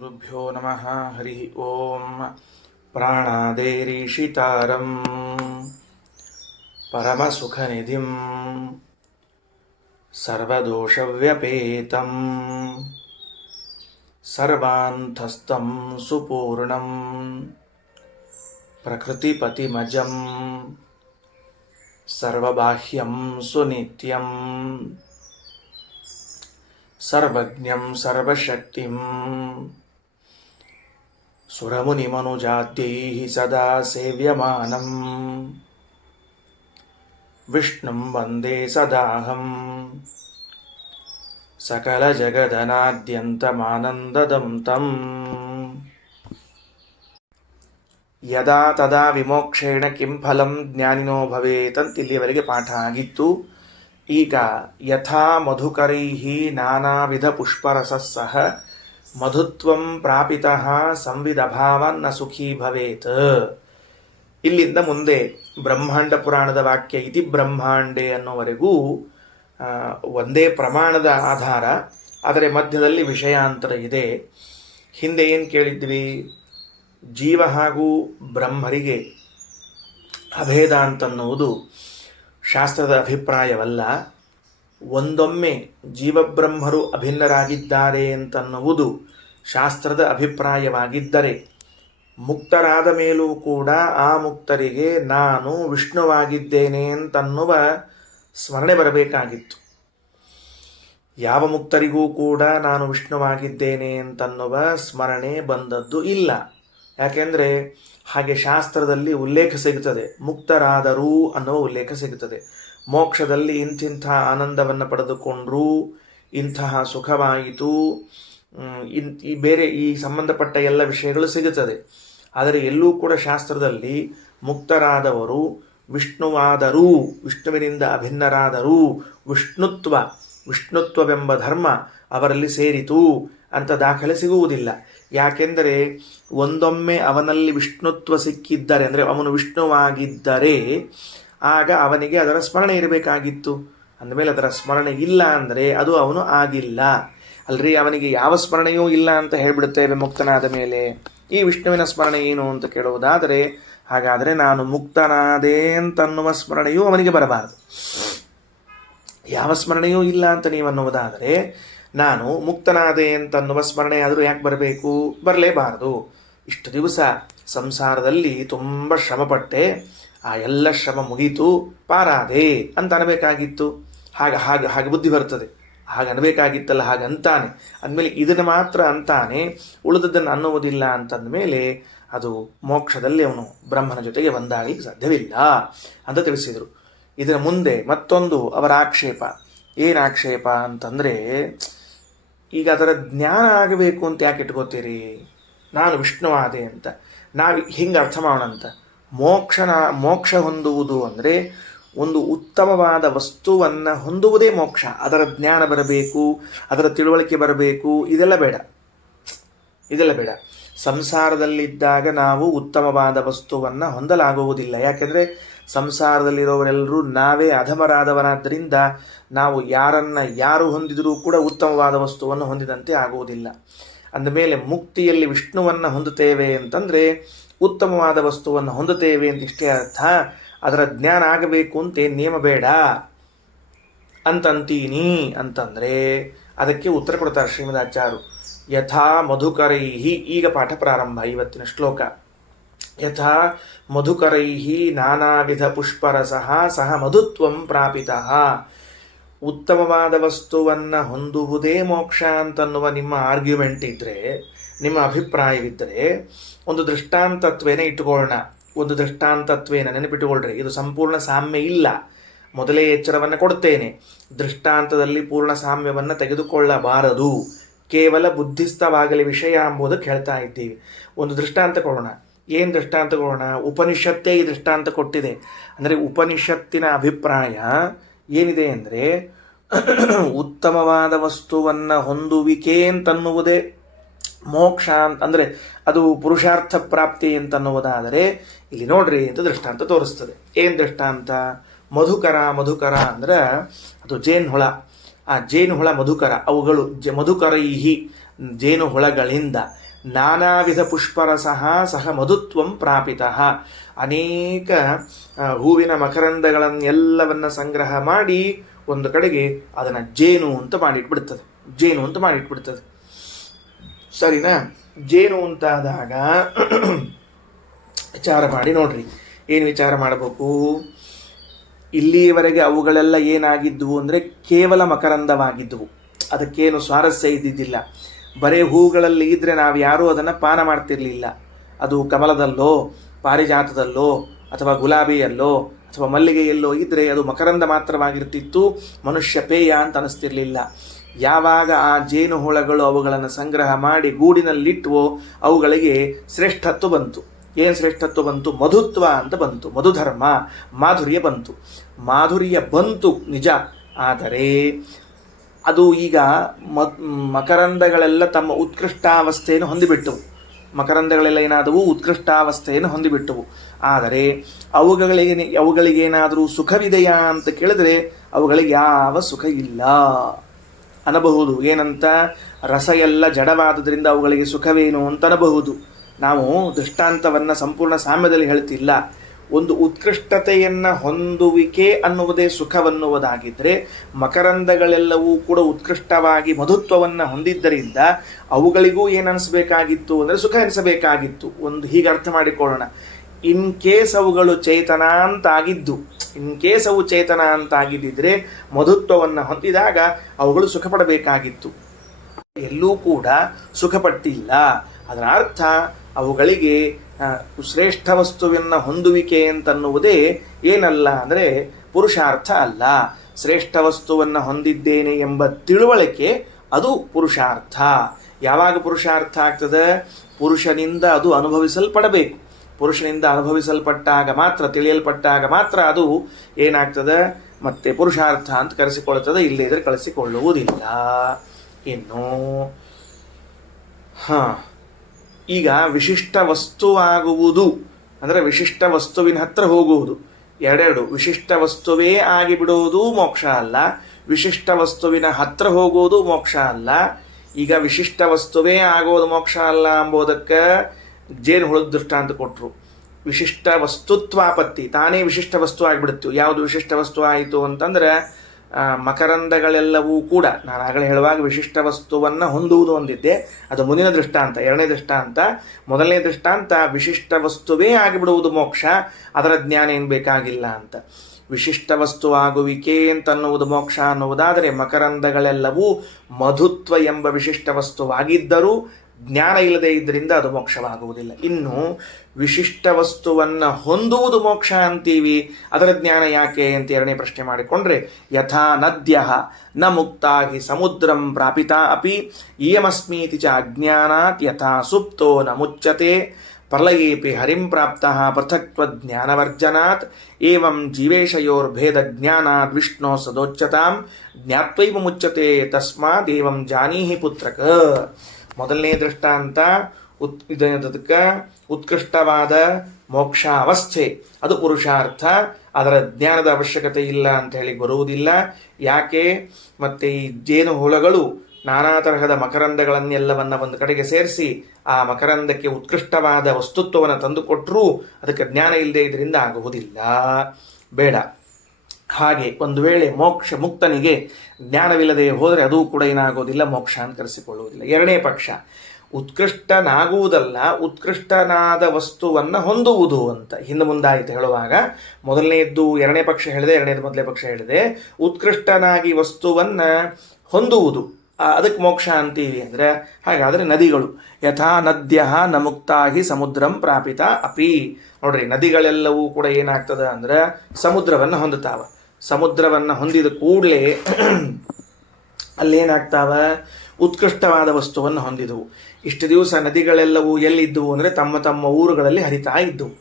ಗುರುಭ್ಯೋ ನಮಃ ಹರಿ ಓಂ. ಪ್ರಾಣಾದೇರೀಶಿತಾರಂ ಪರಮಸುಖನಿಧಿಂ ಸರ್ವದೋಷವ್ಯಪೇತಂ ಸರ್ವಾಂತಸ್ಥಂ ಸುಪೂರ್ಣಂ ಪ್ರಕೃತಿಪತಿಮಜಂ ಸರ್ವಬಾಹ್ಯಂ ಸುನಿತ್ಯಂ ಸರ್ವಜ್ಞಂ ಸರ್ವಶಕ್ತಿಂ ಸುರಮುನಿಮನುಜಾದ್ಯೈಃ ಸದಾ ಸೇವ್ಯಮಾನಂ ವಿಷ್ಣುಂ ವಂದೇ ಸದಾಹಂ ಸಕಲಜಗದನಾದ್ಯಂತಮಾನಂದದಂ ತಂ. ಯದಾ ತದಾ ವಿಮೋಕ್ಷೇಣ ಕಿಂ ಫಲಂ ಜ್ಞಾನಿನೋ ಭವೇತ್ ಅಂತ ಇಲ್ಲಿಯವರೆಗೆ ಪಾಠ ಆಗಿತ್ತು. ಈಗ ಯಥಾ ಮಧುಕರೈಃ ನಾನಾವಿಧ ಪುಷ್ಪರಸಃ ಸಹ ಮಧುತ್ವಂ ಪ್ರಾಪಿತಃ ಸಂವಿದಭಾವಾನ್ ನ ಸುಖೀ ಭವೇತ್. ಇಲ್ಲಿಂದ ಮುಂದೆ ಬ್ರಹ್ಮಾಂಡ ಪುರಾಣದ ವಾಕ್ಯ ಇತಿ ಬ್ರಹ್ಮಾಂಡೆ ಅನ್ನೋವರೆಗೂ ಒಂದೇ ಪ್ರಮಾಣದ ಆಧಾರ, ಆದರೆ ಮಧ್ಯದಲ್ಲಿ ವಿಷಯಾಂತರ ಇದೆ. ಹಿಂದೆ ಏನು ಕೇಳಿದ್ವಿ? ಜೀವ ಹಾಗೂ ಬ್ರಹ್ಮರಿಗೆ ಅಭೇದ ಅಂತನ್ನುವುದು ಶಾಸ್ತ್ರದ ಅಭಿಪ್ರಾಯವಲ್ಲ. ಒಂದೊಮ್ಮೆ ಜೀವಬ್ರಹ್ಮರು ಅಭಿನ್ನರಾಗಿದ್ದಾರೆ ಅಂತನ್ನುವುದು ಶಾಸ್ತ್ರದ ಅಭಿಪ್ರಾಯವಾಗಿದ್ದರೆ, ಮುಕ್ತರಾದ ಮೇಲೂ ಕೂಡ ಆ ಮುಕ್ತರಿಗೆ ನಾನು ವಿಷ್ಣುವಾಗಿದ್ದೇನೆ ಅಂತನ್ನುವ ಸ್ಮರಣೆ ಬರಬೇಕಾಗಿತ್ತು. ಯಾವ ಮುಕ್ತರಿಗೂ ಕೂಡ ನಾನು ವಿಷ್ಣುವಾಗಿದ್ದೇನೆ ಅಂತನ್ನುವ ಸ್ಮರಣೆ ಬಂದದ್ದು ಇಲ್ಲ. ಯಾಕೆಂದರೆ ಹಾಗೆ ಶಾಸ್ತ್ರದಲ್ಲಿ ಉಲ್ಲೇಖ ಸಿಗುತ್ತದೆ, ಮುಕ್ತರಾದರೂ ಅನ್ನೋ ಉಲ್ಲೇಖ ಸಿಗುತ್ತದೆ. ಮೋಕ್ಷದಲ್ಲಿ ಇಂತಿಂಥ ಆನಂದವನ್ನು ಪಡೆದುಕೊಂಡ್ರೂ, ಇಂತಹ ಸುಖವಾಯಿತು, ಬೇರೆ ಈ ಸಂಬಂಧಪಟ್ಟ ಎಲ್ಲ ವಿಷಯಗಳು ಸಿಗುತ್ತದೆ. ಆದರೆ ಎಲ್ಲೂ ಕೂಡ ಶಾಸ್ತ್ರದಲ್ಲಿ ಮುಕ್ತರಾದವರು ವಿಷ್ಣುವಾದರೂ, ವಿಷ್ಣುವಿನಿಂದ ಅಭಿನ್ನರಾದರೂ ವಿಷ್ಣುತ್ವವೆಂಬ ಧರ್ಮ ಅವರಲ್ಲಿ ಸೇರಿತು ಅಂತ ದಾಖಲೆ ಸಿಗುವುದಿಲ್ಲ. ಯಾಕೆಂದರೆ ಒಂದೊಮ್ಮೆ ಅವನಲ್ಲಿ ವಿಷ್ಣುತ್ವ ಸಿಕ್ಕಿದ್ದರೆ, ಅಂದರೆ ಅವನು ವಿಷ್ಣುವಾಗಿದ್ದರೆ ಆಗ ಅವನಿಗೆ ಅದರ ಸ್ಮರಣೆ ಇರಬೇಕಾಗಿತ್ತು. ಅಂದಮೇಲೆ ಅದರ ಸ್ಮರಣೆ ಇಲ್ಲ ಅಂದರೆ ಅದು ಅವನು ಆಗಿಲ್ಲ ಅಲ್ರಿ. ಅವನಿಗೆ ಯಾವ ಸ್ಮರಣೆಯೂ ಇಲ್ಲ ಅಂತ ಹೇಳಿಬಿಡುತ್ತೇವೆ ಮುಕ್ತನಾದ ಮೇಲೆ. ಈ ವಿಷ್ಣುವಿನ ಸ್ಮರಣೆ ಏನು ಅಂತ ಕೇಳುವುದಾದರೆ, ಹಾಗಾದರೆ ನಾನು ಮುಕ್ತನಾದೆ ಅಂತನ್ನುವ ಸ್ಮರಣೆಯೂ ಅವನಿಗೆ ಬರಬಾರದು. ಯಾವ ಸ್ಮರಣೆಯೂ ಇಲ್ಲ ಅಂತ ನೀವನ್ನುವುದಾದರೆ, ನಾನು ಮುಕ್ತನಾದೆ ಅಂತನ್ನುವ ಸ್ಮರಣೆ ಆದರೂ ಯಾಕೆ ಬರಬೇಕು? ಬರಲೇಬಾರದು. ಇಷ್ಟು ದಿವಸ ಸಂಸಾರದಲ್ಲಿ ತುಂಬ ಶ್ರಮಪಟ್ಟೆ, ಆ ಎಲ್ಲ ಶ್ರಮ ಮುಗೀತು, ಪಾರಾದೆ ಅಂತ ಅನ್ನಬೇಕಾಗಿತ್ತು. ಹಾಗೆ ಬುದ್ಧಿ ಬರ್ತದೆ. ಹಾಗೆ ಅನ್ನಬೇಕಾಗಿತ್ತಲ್ಲ, ಹಾಗೆ ಅಂತಾನೆ. ಅಂದಮೇಲೆ ಇದನ್ನು ಮಾತ್ರ ಅಂತಾನೆ, ಉಳಿದದ್ದನ್ನು ಅನ್ನುವುದಿಲ್ಲ ಅಂತಂದಮೇಲೆ ಅದು ಮೋಕ್ಷದಲ್ಲಿ ಅವನು ಬ್ರಹ್ಮನ ಜೊತೆಗೆ ಒಂದಾಗಲಿಕ್ಕೆ ಸಾಧ್ಯವಿಲ್ಲ ಅಂತ ತಿಳಿಸಿದರು. ಇದರ ಮುಂದೆ ಮತ್ತೊಂದು ಅವರ ಆಕ್ಷೇಪ. ಏನು ಆಕ್ಷೇಪ ಅಂತಂದರೆ, ಈಗ ಅದರ ಜ್ಞಾನ ಆಗಬೇಕು ಅಂತ ಯಾಕೆ ಇಟ್ಕೋತೀರಿ? ನಾನು ವಿಷ್ಣುವಾದೆ ಅಂತ ನಾವು ಹಿಂಗೆ ಅರ್ಥ ಮಾಡೋಣ ಅಂತ. ಮೋಕ್ಷ ಹೊಂದುವುದು ಅಂದರೆ ಒಂದು ಉತ್ತಮವಾದ ವಸ್ತುವನ್ನು ಹೊಂದುವುದೇ ಮೋಕ್ಷ. ಅದರ ಜ್ಞಾನ ಬರಬೇಕು, ಅದರ ತಿಳುವಳಿಕೆ ಬರಬೇಕು, ಇದೆಲ್ಲ ಬೇಡ. ಸಂಸಾರದಲ್ಲಿದ್ದಾಗ ನಾವು ಉತ್ತಮವಾದ ವಸ್ತುವನ್ನು ಹೊಂದಲಾಗುವುದಿಲ್ಲ. ಯಾಕೆಂದರೆ ಸಂಸಾರದಲ್ಲಿರೋವರೆಲ್ಲರೂ ನಾವೇ ಅಧಮರಾದವರಾದ್ದರಿಂದ ನಾವು ಯಾರು ಹೊಂದಿದರೂ ಕೂಡ ಉತ್ತಮವಾದ ವಸ್ತುವನ್ನು ಹೊಂದಿದಂತೆ ಆಗುವುದಿಲ್ಲ. ಅಂದಮೇಲೆ ಮುಕ್ತಿಯಲ್ಲಿ ವಿಷ್ಣುವನ್ನು ಹೊಂದುತ್ತೇವೆ ಅಂತಂದರೆ ಉತ್ತಮವಾದ ವಸ್ತುವನ್ನು ಹೊಂದುತ್ತೇವೆ ಅಂತ ಇಷ್ಟೇ ಅರ್ಥ. ಅದರ ಜ್ಞಾನ ಆಗಬೇಕು ಅಂತ ನಿಯಮ ಬೇಡ ಅಂತಂತೀನಿ ಅಂತಂದರೆ ಅದಕ್ಕೆ ಉತ್ತರ ಕೊಡ್ತಾರೆ ಶ್ರೀಮದಾಚಾರ್ಯರು. ಯಥಾ ಮಧುಕರೈಹಿ, ಈಗ ಪಾಠ ಪ್ರಾರಂಭ, ಇವತ್ತಿನ ಶ್ಲೋಕ. ಯಥಾ ಮಧುಕರೈಹಿ ನಾನಾವಿಧ ಪುಷ್ಪರಸಃ ಸಹ ಮಧುತ್ವಂ ಪ್ರಾಪಿತಃ. ಉತ್ತಮವಾದ ವಸ್ತುವನ್ನು ಹೊಂದುವುದೇ ಮೋಕ್ಷ ಅಂತನ್ನುವ ನಿಮ್ಮ ಆರ್ಗ್ಯುಮೆಂಟ್ ಇದ್ದರೆ, ನಿಮ್ಮ ಅಭಿಪ್ರಾಯವಿದ್ದರೆ, ಒಂದು ದೃಷ್ಟಾಂತತ್ವೇನ ಇಟ್ಟುಕೊಳ್ಳೋಣ. ಒಂದು ದೃಷ್ಟಾಂತತ್ವೇನ ನೆನಪಿಟ್ಟುಕೊಳ್ಳ್ರಿ. ಇದು ಸಂಪೂರ್ಣ ಸಾಮ್ಯ ಇಲ್ಲ. ಮೊದಲೇ ಎಚ್ಚರವನ್ನು ಕೊಡ್ತೇನೆ, ದೃಷ್ಟಾಂತದಲ್ಲಿ ಪೂರ್ಣ ಸಾಮ್ಯವನ್ನು ತೆಗೆದುಕೊಳ್ಳಬಾರದು. ಕೇವಲ ಬುದ್ಧಿಸ್ಥವಾಗಲಿ ವಿಷಯ ಎಂಬುದಕ್ಕೆ ಹೇಳ್ತಾ ಇದ್ದೀವಿ. ಒಂದು ದೃಷ್ಟಾಂತ ಕೊಡೋಣ. ಏನು ದೃಷ್ಟಾಂತ ಕೊಡೋಣ? ಉಪನಿಷತ್ತೇ ಈ ದೃಷ್ಟಾಂತ ಕೊಟ್ಟಿದೆ. ಅಂದರೆ ಉಪನಿಷತ್ತಿನ ಅಭಿಪ್ರಾಯ ಏನಿದೆ ಅಂದರೆ, ಉತ್ತಮವಾದ ವಸ್ತುವನ್ನು ಹೊಂದುವಿಕೆ ಅಂತನ್ನುವುದೇ ಮೋಕ್ಷ ಅಂದರೆ ಅದು ಪುರುಷಾರ್ಥ ಪ್ರಾಪ್ತಿ ಅಂತನ್ನುವುದಾದರೆ ಇಲ್ಲಿ ನೋಡ್ರಿ ಅಂತ ದೃಷ್ಟಾಂತ ತೋರಿಸ್ತದೆ. ಏನು ದೃಷ್ಟಾಂತ? ಮಧುಕರ ಅಂದ್ರೆ ಅದು ಜೇನುಹುಳ. ಆ ಜೇನುಹುಳ ಮಧುಕರ, ಅವುಗಳು ಮಧುಕರೈಹಿ, ಜೇನುಹುಳಗಳಿಂದ ನಾನಾ ವಿಧ ಪುಷ್ಪರಸಃ ಸಹ ಮಧುತ್ವಂ ಪ್ರಾಪಿತಃ. ಅನೇಕ ಹೂವಿನ ಮಕರಂದಗಳನ್ನೆಲ್ಲವನ್ನ ಸಂಗ್ರಹ ಮಾಡಿ ಒಂದು ಕಡೆಗೆ ಅದನ್ನು ಜೇನು ಅಂತ ಮಾಡಿಟ್ಬಿಡ್ತದೆ. ಸರಿನಾ? ಜೇನು ಅಂತಾದಾಗ ವಿಚಾರ ಮಾಡಿ ನೋಡ್ರಿ. ಏನು ವಿಚಾರ ಮಾಡಬೇಕು? ಇಲ್ಲಿಯವರೆಗೆ ಅವುಗಳೆಲ್ಲ ಏನಾಗಿದ್ವು ಅಂದರೆ ಕೇವಲ ಮಕರಂದವಾಗಿದ್ದವು. ಅದಕ್ಕೇನು ಸ್ವಾರಸ್ಯ ಇದ್ದಿದ್ದಿಲ್ಲ. ಬರೇ ಹೂಗಳಲ್ಲಿ ಇದ್ರೆ ನಾವು ಯಾರೂ ಅದನ್ನು ಪಾನ ಮಾಡ್ತಿರ್ಲಿಲ್ಲ. ಅದು ಕಮಲದಲ್ಲೋ, ಪಾರಿಜಾತದಲ್ಲೋ, ಅಥವಾ ಗುಲಾಬಿಯಲ್ಲೋ, ಅಥವಾ ಮಲ್ಲಿಗೆಯಲ್ಲೋ ಇದ್ರೆ ಅದು ಮಕರಂದ ಮಾತ್ರವಾಗಿರ್ತಿತ್ತು. ಮನುಷ್ಯ ಪೇಯ ಅಂತ ಅನಿಸ್ತಿರ್ಲಿಲ್ಲ. ಯಾವಾಗ ಆ ಜೇನು ಹುಳಗಳು ಅವುಗಳನ್ನು ಸಂಗ್ರಹ ಮಾಡಿ ಗೂಡಿನಲ್ಲಿಟ್ಟವೋ ಅವುಗಳಿಗೆ ಶ್ರೇಷ್ಠತ್ವ ಬಂತು. ಏನು ಶ್ರೇಷ್ಠತ್ವ ಬಂತು? ಮಧುತ್ವ ಅಂತ ಬಂತು. ಮಧುಧರ್ಮ, ಮಾಧುರ್ಯ ಬಂತು. ಮಾಧುರ್ಯ ಬಂತು ನಿಜ. ಆದರೆ ಅದು ಈಗ ಮಕರಂದಗಳೆಲ್ಲ ತಮ್ಮ ಉತ್ಕೃಷ್ಟಾವಸ್ಥೆಯನ್ನು ಹೊಂದಿಬಿಟ್ಟವು. ಮಕರಂದಗಳೆಲ್ಲ ಏನಾದವು? ಉತ್ಕೃಷ್ಟಾವಸ್ಥೆಯನ್ನು ಹೊಂದಿಬಿಟ್ಟವು. ಆದರೆ ಅವುಗಳಿಗೇನಾದರೂ ಸುಖವಿದೆಯಾ ಅಂತ ಕೇಳಿದ್ರೆ ಅವುಗಳಿಗೆ ಯಾವ ಸುಖ ಇಲ್ಲ ಅನ್ನಬಹುದು. ಏನಂತ? ರಸ ಎಲ್ಲ ಜಡವಾದುದರಿಂದ ಅವುಗಳಿಗೆ ಸುಖವೇನು ಅಂತ ಅನ್ನಬಹುದು. ನಾವು ದೃಷ್ಟಾಂತವನ್ನು ಸಂಪೂರ್ಣ ಸಾಮ್ಯದಲ್ಲಿ ಹೇಳ್ತಿಲ್ಲ. ಒಂದು ಉತ್ಕೃಷ್ಟತೆಯನ್ನು ಹೊಂದುವಿಕೆ ಅನ್ನುವುದೇ ಸುಖವನ್ನುವುದಾಗಿದ್ದರೆ ಮಕರಂದಗಳೆಲ್ಲವೂ ಕೂಡ ಉತ್ಕೃಷ್ಟವಾಗಿ ಮಧುತ್ವವನ್ನು ಹೊಂದಿದ್ದರಿಂದ ಅವುಗಳಿಗೂ ಏನನ್ನಿಸಬೇಕಾಗಿತ್ತು ಅಂದರೆ ಸುಖ ಎನಿಸಬೇಕಾಗಿತ್ತು. ಒಂದು ಹೀಗೆ ಅರ್ಥ ಮಾಡಿಕೊಳ್ಳೋಣ. ಇನ್ ಕೇಸ್ ಅವುಗಳು ಚೇತನ ಅಂತಾಗಿದ್ದರೆ ಮಧುತ್ವವನ್ನು ಹೊಂದಿದಾಗ ಅವುಗಳು ಸುಖ ಪಡಬೇಕಾಗಿತ್ತು. ಎಲ್ಲೂ ಕೂಡ ಸುಖಪಟ್ಟಿಲ್ಲ. ಅದರ ಅರ್ಥ ಅವುಗಳಿಗೆ ಶ್ರೇಷ್ಠ ವಸ್ತುವಿನ ಹೊಂದುವಿಕೆ ಅಂತನ್ನುವುದೇ ಏನಲ್ಲ ಅಂದರೆ ಪುರುಷಾರ್ಥ ಅಲ್ಲ. ಶ್ರೇಷ್ಠ ವಸ್ತುವನ್ನು ಹೊಂದಿದ್ದೇನೆ ಎಂಬ ತಿಳುವಳಿಕೆ ಅದು ಪುರುಷಾರ್ಥ. ಯಾವಾಗ ಪುರುಷಾರ್ಥ ಆಗ್ತದೆ? ಪುರುಷನಿಂದ ಅದು ಅನುಭವಿಸಲ್ಪಡಬೇಕು. ಪುರುಷನಿಂದ ಅನುಭವಿಸಲ್ಪಟ್ಟಾಗ ಮಾತ್ರ, ತಿಳಿಯಲ್ಪಟ್ಟಾಗ ಮಾತ್ರ ಅದು ಏನಾಗ್ತದೆ? ಮತ್ತೆ ಪುರುಷಾರ್ಥ ಅಂತ ಕರೆಸಿಕೊಳ್ಳುತ್ತದೆ. ಇಲ್ಲದಿದ್ದರೆ ಕಳಿಸಿಕೊಳ್ಳುವುದಿಲ್ಲ. ಇನ್ನು ಈಗ ವಿಶಿಷ್ಟ ವಸ್ತುವಾಗುವುದು ಅಂದರೆ ವಿಶಿಷ್ಟ ವಸ್ತುವಿನ ಹತ್ರ ಹೋಗುವುದು. ಎರಡೆರಡು. ವಿಶಿಷ್ಟ ವಸ್ತುವೇ ಆಗಿಬಿಡುವುದು ಮೋಕ್ಷ ಅಲ್ಲ, ವಿಶಿಷ್ಟ ವಸ್ತುವಿನ ಹತ್ರ ಹೋಗುವುದು ಮೋಕ್ಷ ಅಲ್ಲ. ಈಗ ವಿಶಿಷ್ಟ ವಸ್ತುವೇ ಆಗೋದು ಮೋಕ್ಷ ಅಲ್ಲ ಎಂಬುದಕ್ಕೆ ಜೇನು ಹುಳದ ದೃಷ್ಟಾಂತ ಕೊಟ್ಟರು. ವಿಶಿಷ್ಟ ವಸ್ತುತ್ವಾಪತ್ತಿ, ತಾನೇ ವಿಶಿಷ್ಟ ವಸ್ತು ಆಗಿಬಿಡುತ್ತೆ. ಯಾವುದು ವಿಶಿಷ್ಟ ವಸ್ತು ಆಯಿತು ಅಂತಂದ್ರೆ ಮಕರಂದಗಳೆಲ್ಲವೂ ಕೂಡ, ನಾನು ಆಗಲೇ ಹೇಳುವಾಗ ವಿಶಿಷ್ಟ ವಸ್ತುವನ್ನು ಹೊಂದುವುದು ಹೊಂದಿದ್ದೆ, ಅದು ಮುಂದಿನ ದೃಷ್ಟಾಂತ. ಎರಡನೇ ದೃಷ್ಟಾಂತ. ಮೊದಲನೇ ದೃಷ್ಟಾಂತ ವಿಶಿಷ್ಟ ವಸ್ತುವೇ ಆಗಿಬಿಡುವುದು ಮೋಕ್ಷ, ಅದರ ಜ್ಞಾನ ಏನು ಬೇಕಾಗಿಲ್ಲ ಅಂತ. ವಿಶಿಷ್ಟ ವಸ್ತು ಆಗುವಿಕೆ ಅಂತನ್ನುವುದು ಮೋಕ್ಷ ಅನ್ನುವುದಾದರೆ ಮಕರಂದಗಳೆಲ್ಲವೂ ಮಧುತ್ವ ಎಂಬ ವಿಶಿಷ್ಟ ವಸ್ತುವಾಗಿದ್ದರೂ ಜ್ಞಾನ ಇಲ್ಲದೆ ಇದ್ದರಿಂದ ಅದು ಮೋಕ್ಷವಾಗುವುದಿಲ್ಲ. ಇನ್ನು ವಿಶಿಷ್ಟ ವಸ್ತುವನ್ನು ಹೊಂದುವುದು ಮೋಕ್ಷ ಅಂತೀವಿ, ಅದರ ಜ್ಞಾನ ಯಾಕೆ ಅಂತ ಎರಡನೇ ಪ್ರಶ್ನೆ ಮಾಡಿಕೊಂಡ್ರೆ, ಯಥಾ ನದ್ಯ ನ ಮುಕ್ತಾ ಹಿ ಸಮುದ್ರಂ ಪ್ರಾಪಿತಾ ಅಪಿ ಇಯಮಸ್ಮೀತಿ ಚ ಅಜ್ಞಾನಾತ್ ಯಥಾ ಸುಪ್ತೋ ನ ಮುಚ್ಯತೆ ಪ್ರಲಯೇಪಿ ಹರಿಂ ಪ್ರಾಪ್ತಃ ಪೃಥಕ್ತ್ವ ಜ್ಞಾನವರ್ಜನಾತ್ ಏವಂ ಜೀವೇಶಯೋರ್ಭೇದ ಜ್ಞಾನಾತ್ ವಿಷ್ಣೋ ಸದೋಚ್ಯತಾಂ ಜ್ಞಾತ್ವೈವ ಮುಚ್ಯತೆ ತಸ್ಮಾತ್ ಏವಂ ಜಾನೀಹಿ ಪುತ್ರಕ. ಮೊದಲನೇ ದೃಷ್ಟಾಂತ ಇದಕ್ಕೆ ಉತ್ಕೃಷ್ಟವಾದ ಮೋಕ್ಷ ಅವಸ್ಥೆ, ಅದು ಪುರುಷಾರ್ಥ, ಅದರ ಜ್ಞಾನದ ಅವಶ್ಯಕತೆ ಇಲ್ಲ ಅಂತ ಹೇಳಿ ಬರುವುದಿಲ್ಲ. ಯಾಕೆ? ಮತ್ತೆ ಈ ಜೇನು ಹುಳಗಳು ನಾನಾ ತರಹದ ಮಕರಂದಗಳನ್ನೆಲ್ಲವನ್ನ ಒಂದು ಕಡೆಗೆ ಸೇರಿಸಿ ಆ ಮಕರಂದಕ್ಕೆ ಉತ್ಕೃಷ್ಟವಾದ ವಸ್ತುತ್ವವನ್ನು ತಂದುಕೊಟ್ಟರೂ ಅದಕ್ಕೆ ಜ್ಞಾನ ಇಲ್ಲದೆ ಇದರಿಂದ ಆಗುವುದಿಲ್ಲ, ಬೇಡ. ಹಾಗೆ ಒಂದು ವೇಳೆ ಮುಕ್ತನಿಗೆ ಜ್ಞಾನವಿಲ್ಲದೆ ಹೋದರೆ ಅದೂ ಕೂಡ ಏನಾಗೋದಿಲ್ಲ, ಮೋಕ್ಷ ಅಂತ ಕರೆಸಿಕೊಳ್ಳುವುದಿಲ್ಲ. ಎರಡನೇ ಪಕ್ಷ ಉತ್ಕೃಷ್ಟನಾಗುವುದಲ್ಲ, ಉತ್ಕೃಷ್ಟನಾದ ವಸ್ತುವನ್ನು ಹೊಂದುವುದು ಅಂತ ಹಿಂದೆ ಮುಂದಾಯಿತು ಹೇಳುವಾಗ ಮೊದಲನೆಯದ್ದು ಎರಡನೇ ಪಕ್ಷ ಹೇಳಿದೆ, ಎರಡನೇದು ಮೊದಲನೇ ಪಕ್ಷ ಹೇಳಿದೆ. ಉತ್ಕೃಷ್ಟನಾಗಿ ವಸ್ತುವನ್ನು ಹೊಂದುವುದು ಅದಕ್ಕೆ ಮೋಕ್ಷ ಅಂತೀವಿ ಅಂದರೆ, ಹಾಗಾದರೆ ನದಿಗಳು ಯಥಾ ನದ್ಯ ನ ಮುಕ್ತಾ ಹಿ ಸಮುದ್ರಂ ಪ್ರಾಪಿತ ಅಪಿ. ನೋಡ್ರಿ, ನದಿಗಳೆಲ್ಲವೂ ಕೂಡ ಏನಾಗ್ತದೆ ಅಂದ್ರೆ ಸಮುದ್ರವನ್ನು ಹೊಂದುತ್ತಾವ. ಸಮುದ್ರವನ್ನು ಹೊಂದಿದ ಕೂಡಲೇ ಅಲ್ಲೇನಾಗ್ತಾವ? ಉತ್ಕೃಷ್ಟವಾದ ವಸ್ತುವನ್ನು ಹೊಂದಿದವು. ಇಷ್ಟು ದಿವಸ ನದಿಗಳೆಲ್ಲವೂ ಎಲ್ಲಿದ್ದವು ಅಂದರೆ ತಮ್ಮ ತಮ್ಮ ಊರುಗಳಲ್ಲಿ ಹರಿತಾ ಇದ್ದವು,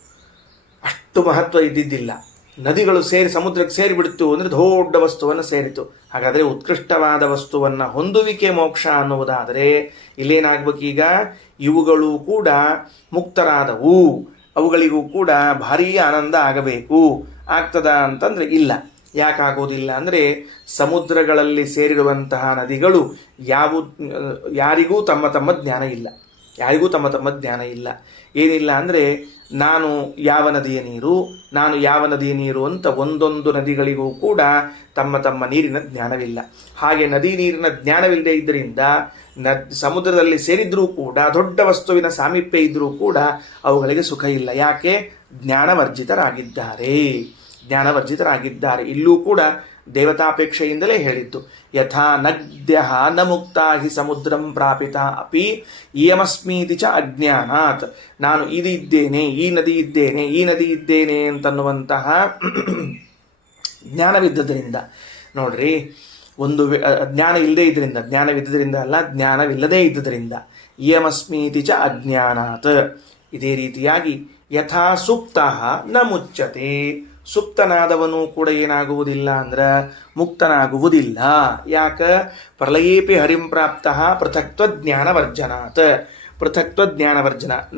ಅಷ್ಟು ಮಹತ್ವ ಇದ್ದಿದ್ದಿಲ್ಲ. ನದಿಗಳು ಸೇರಿ ಸಮುದ್ರಕ್ಕೆ ಸೇರಿಬಿಡ್ತು ಅಂದರೆ ದೊಡ್ಡ ವಸ್ತುವನ್ನು ಸೇರಿತು. ಹಾಗಾದರೆ ಉತ್ಕೃಷ್ಟವಾದ ವಸ್ತುವನ್ನು ಹೊಂದುವಿಕೆ ಮೋಕ್ಷ ಅನ್ನುವುದಾದರೆ ಇಲ್ಲೇನಾಗಬೇಕೀಗ? ಇವುಗಳು ಕೂಡ ಮುಕ್ತರಾದವು, ಅವುಗಳಿಗೂ ಕೂಡ ಭಾರೀ ಆನಂದ ಆಗಬೇಕು. ಆಗ್ತದ ಅಂತಂದರೆ ಇಲ್ಲ. ಯಾಕಾಗೋದಿಲ್ಲ ಅಂದರೆ ಸಮುದ್ರಗಳಲ್ಲಿ ಸೇರಿರುವಂತಹ ನದಿಗಳು ಯಾರಿಗೂ ತಮ್ಮ ತಮ್ಮ ಜ್ಞಾನ ಇಲ್ಲ. ಯಾರಿಗೂ ತಮ್ಮ ತಮ್ಮ ಜ್ಞಾನ ಇಲ್ಲ. ಏನಿಲ್ಲ ಅಂದರೆ ನಾನು ಯಾವ ನದಿಯ ನೀರು ಅಂತ ಒಂದೊಂದು ನದಿಗಳಿಗೂ ಕೂಡ ತಮ್ಮ ತಮ್ಮ ನೀರಿನ ಜ್ಞಾನವಿಲ್ಲ. ಹಾಗೆ ನದಿ ನೀರಿನ ಜ್ಞಾನವಿಲ್ಲದೆ ಇದ್ದರಿಂದ ಸಮುದ್ರದಲ್ಲಿ ಸೇರಿದ್ರೂ ಕೂಡ ದೊಡ್ಡ ವಸ್ತುವಿನ ಸಾಮೀಪ್ಯ ಇದ್ದರೂ ಕೂಡ ಅವುಗಳಿಗೆ ಸುಖ ಇಲ್ಲ. ಯಾಕೆ? ಜ್ಞಾನವರ್ಜಿತರಾಗಿದ್ದಾರೆ. ಇಲ್ಲೂ ಕೂಡ ದೇವತಾಪೇಕ್ಷೆಯಿಂದಲೇ ಹೇಳಿದ್ದು. ಯಥಾ ನದ್ಯ ನ ಮುಕ್ತಾ ಹಿ ಸಮುದ್ರಂ ಪ್ರಾಪಿತ ಅಪಿ ಇಯಮಸ್ಮೀತಿ ಚ ಅಜ್ಞಾನಾತ್. ನಾನು ಇದಿದ್ದೇನೆ, ಈ ನದಿ ಇದ್ದೇನೆ ಅಂತನ್ನುವಂತಹ ಜ್ಞಾನವಿದ್ದರಿಂದ. ನೋಡ್ರಿ, ಒಂದು ಜ್ಞಾನವಿಲ್ಲದೇ ಇದ್ದುದರಿಂದ ಇಯಮಸ್ಮೀತಿ ಚ ಅಜ್ಞಾನಾತ್. ಇದೇ ರೀತಿಯಾಗಿ ಯಥಾ ಸುಪ್ತ ನ ಮುಚ್ಚತೆ. ಸುಪ್ತನಾದವನು ಕೂಡ ಏನಾಗುವುದಿಲ್ಲ ಅಂದ್ರೆ ಮುಕ್ತನಾಗುವುದಿಲ್ಲ. ಯಾಕ? ಪ್ರಳಯೇಪಿ ಹರಿಂ ಪ್ರಾಪ್ತ ಪೃಥಕ್ತ್ವ ಜ್ಞಾನವರ್ಜನಾತ್.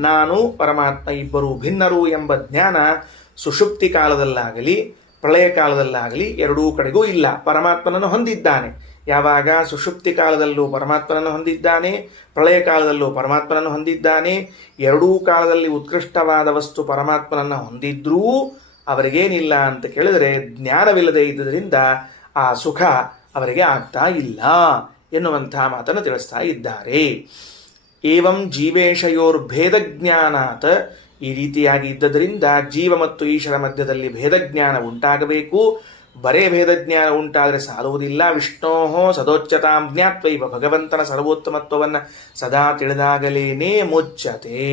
ನಾನು ಪರಮಾತ್ಮ ಇಬ್ಬರು ಭಿನ್ನರು ಎಂಬ ಜ್ಞಾನ ಸುಷುಪ್ತಿ ಕಾಲದಲ್ಲಾಗಲಿ ಪ್ರಳಯ ಕಾಲದಲ್ಲಾಗಲಿ ಎರಡೂ ಕಡೆಗೂ ಇಲ್ಲ. ಪರಮಾತ್ಮನನ್ನು ಹೊಂದಿದ್ದಾನೆ. ಯಾವಾಗ? ಸುಷುಪ್ತಿ ಕಾಲದಲ್ಲೂ ಪರಮಾತ್ಮನನ್ನು ಹೊಂದಿದ್ದಾನೆ, ಪ್ರಳಯ ಕಾಲದಲ್ಲೂ ಪರಮಾತ್ಮನನ್ನು ಹೊಂದಿದ್ದಾನೆ. ಎರಡೂ ಕಾಲದಲ್ಲಿ ಉತ್ಕೃಷ್ಟವಾದ ವಸ್ತು ಪರಮಾತ್ಮನನ್ನು ಹೊಂದಿದ್ರೂ ಅವರಿಗೇನಿಲ್ಲ ಅಂತ ಕೇಳಿದರೆ ಜ್ಞಾನವಿಲ್ಲದೆ ಇದ್ದುದರಿಂದ ಆ ಸುಖ ಅವರಿಗೆ ಆಗ್ತಾ ಇಲ್ಲ ಎನ್ನುವಂತಹ ಮಾತನ್ನು ತಿಳಿಸ್ತಾ ಇದ್ದಾರೆ. ಏವಂ ಜೀವೇಶಯೋರ್ಭೇದ ಜ್ಞಾನಾತ್. ಈ ರೀತಿಯಾಗಿ ಇದ್ದದರಿಂದ ಜೀವ ಮತ್ತು ಈಶ್ವರ ಮಧ್ಯದಲ್ಲಿ ಭೇದಜ್ಞಾನ ಉಂಟಾಗಬೇಕು. ಬರೇ ಭೇದಜ್ಞಾನ ಉಂಟಾದರೆ ಸಾಲುವುದಿಲ್ಲ. ವಿಷ್ಣೋ ಸದೋಚ್ಯತಾಂ ಜ್ಞಾತ್ವೈವ. ಭಗವಂತನ ಸರ್ವೋತ್ತಮತ್ವವನ್ನು ಸದಾ ತಿಳಿದಾಗಲೇನೇ ಮುಚ್ಚತೆ,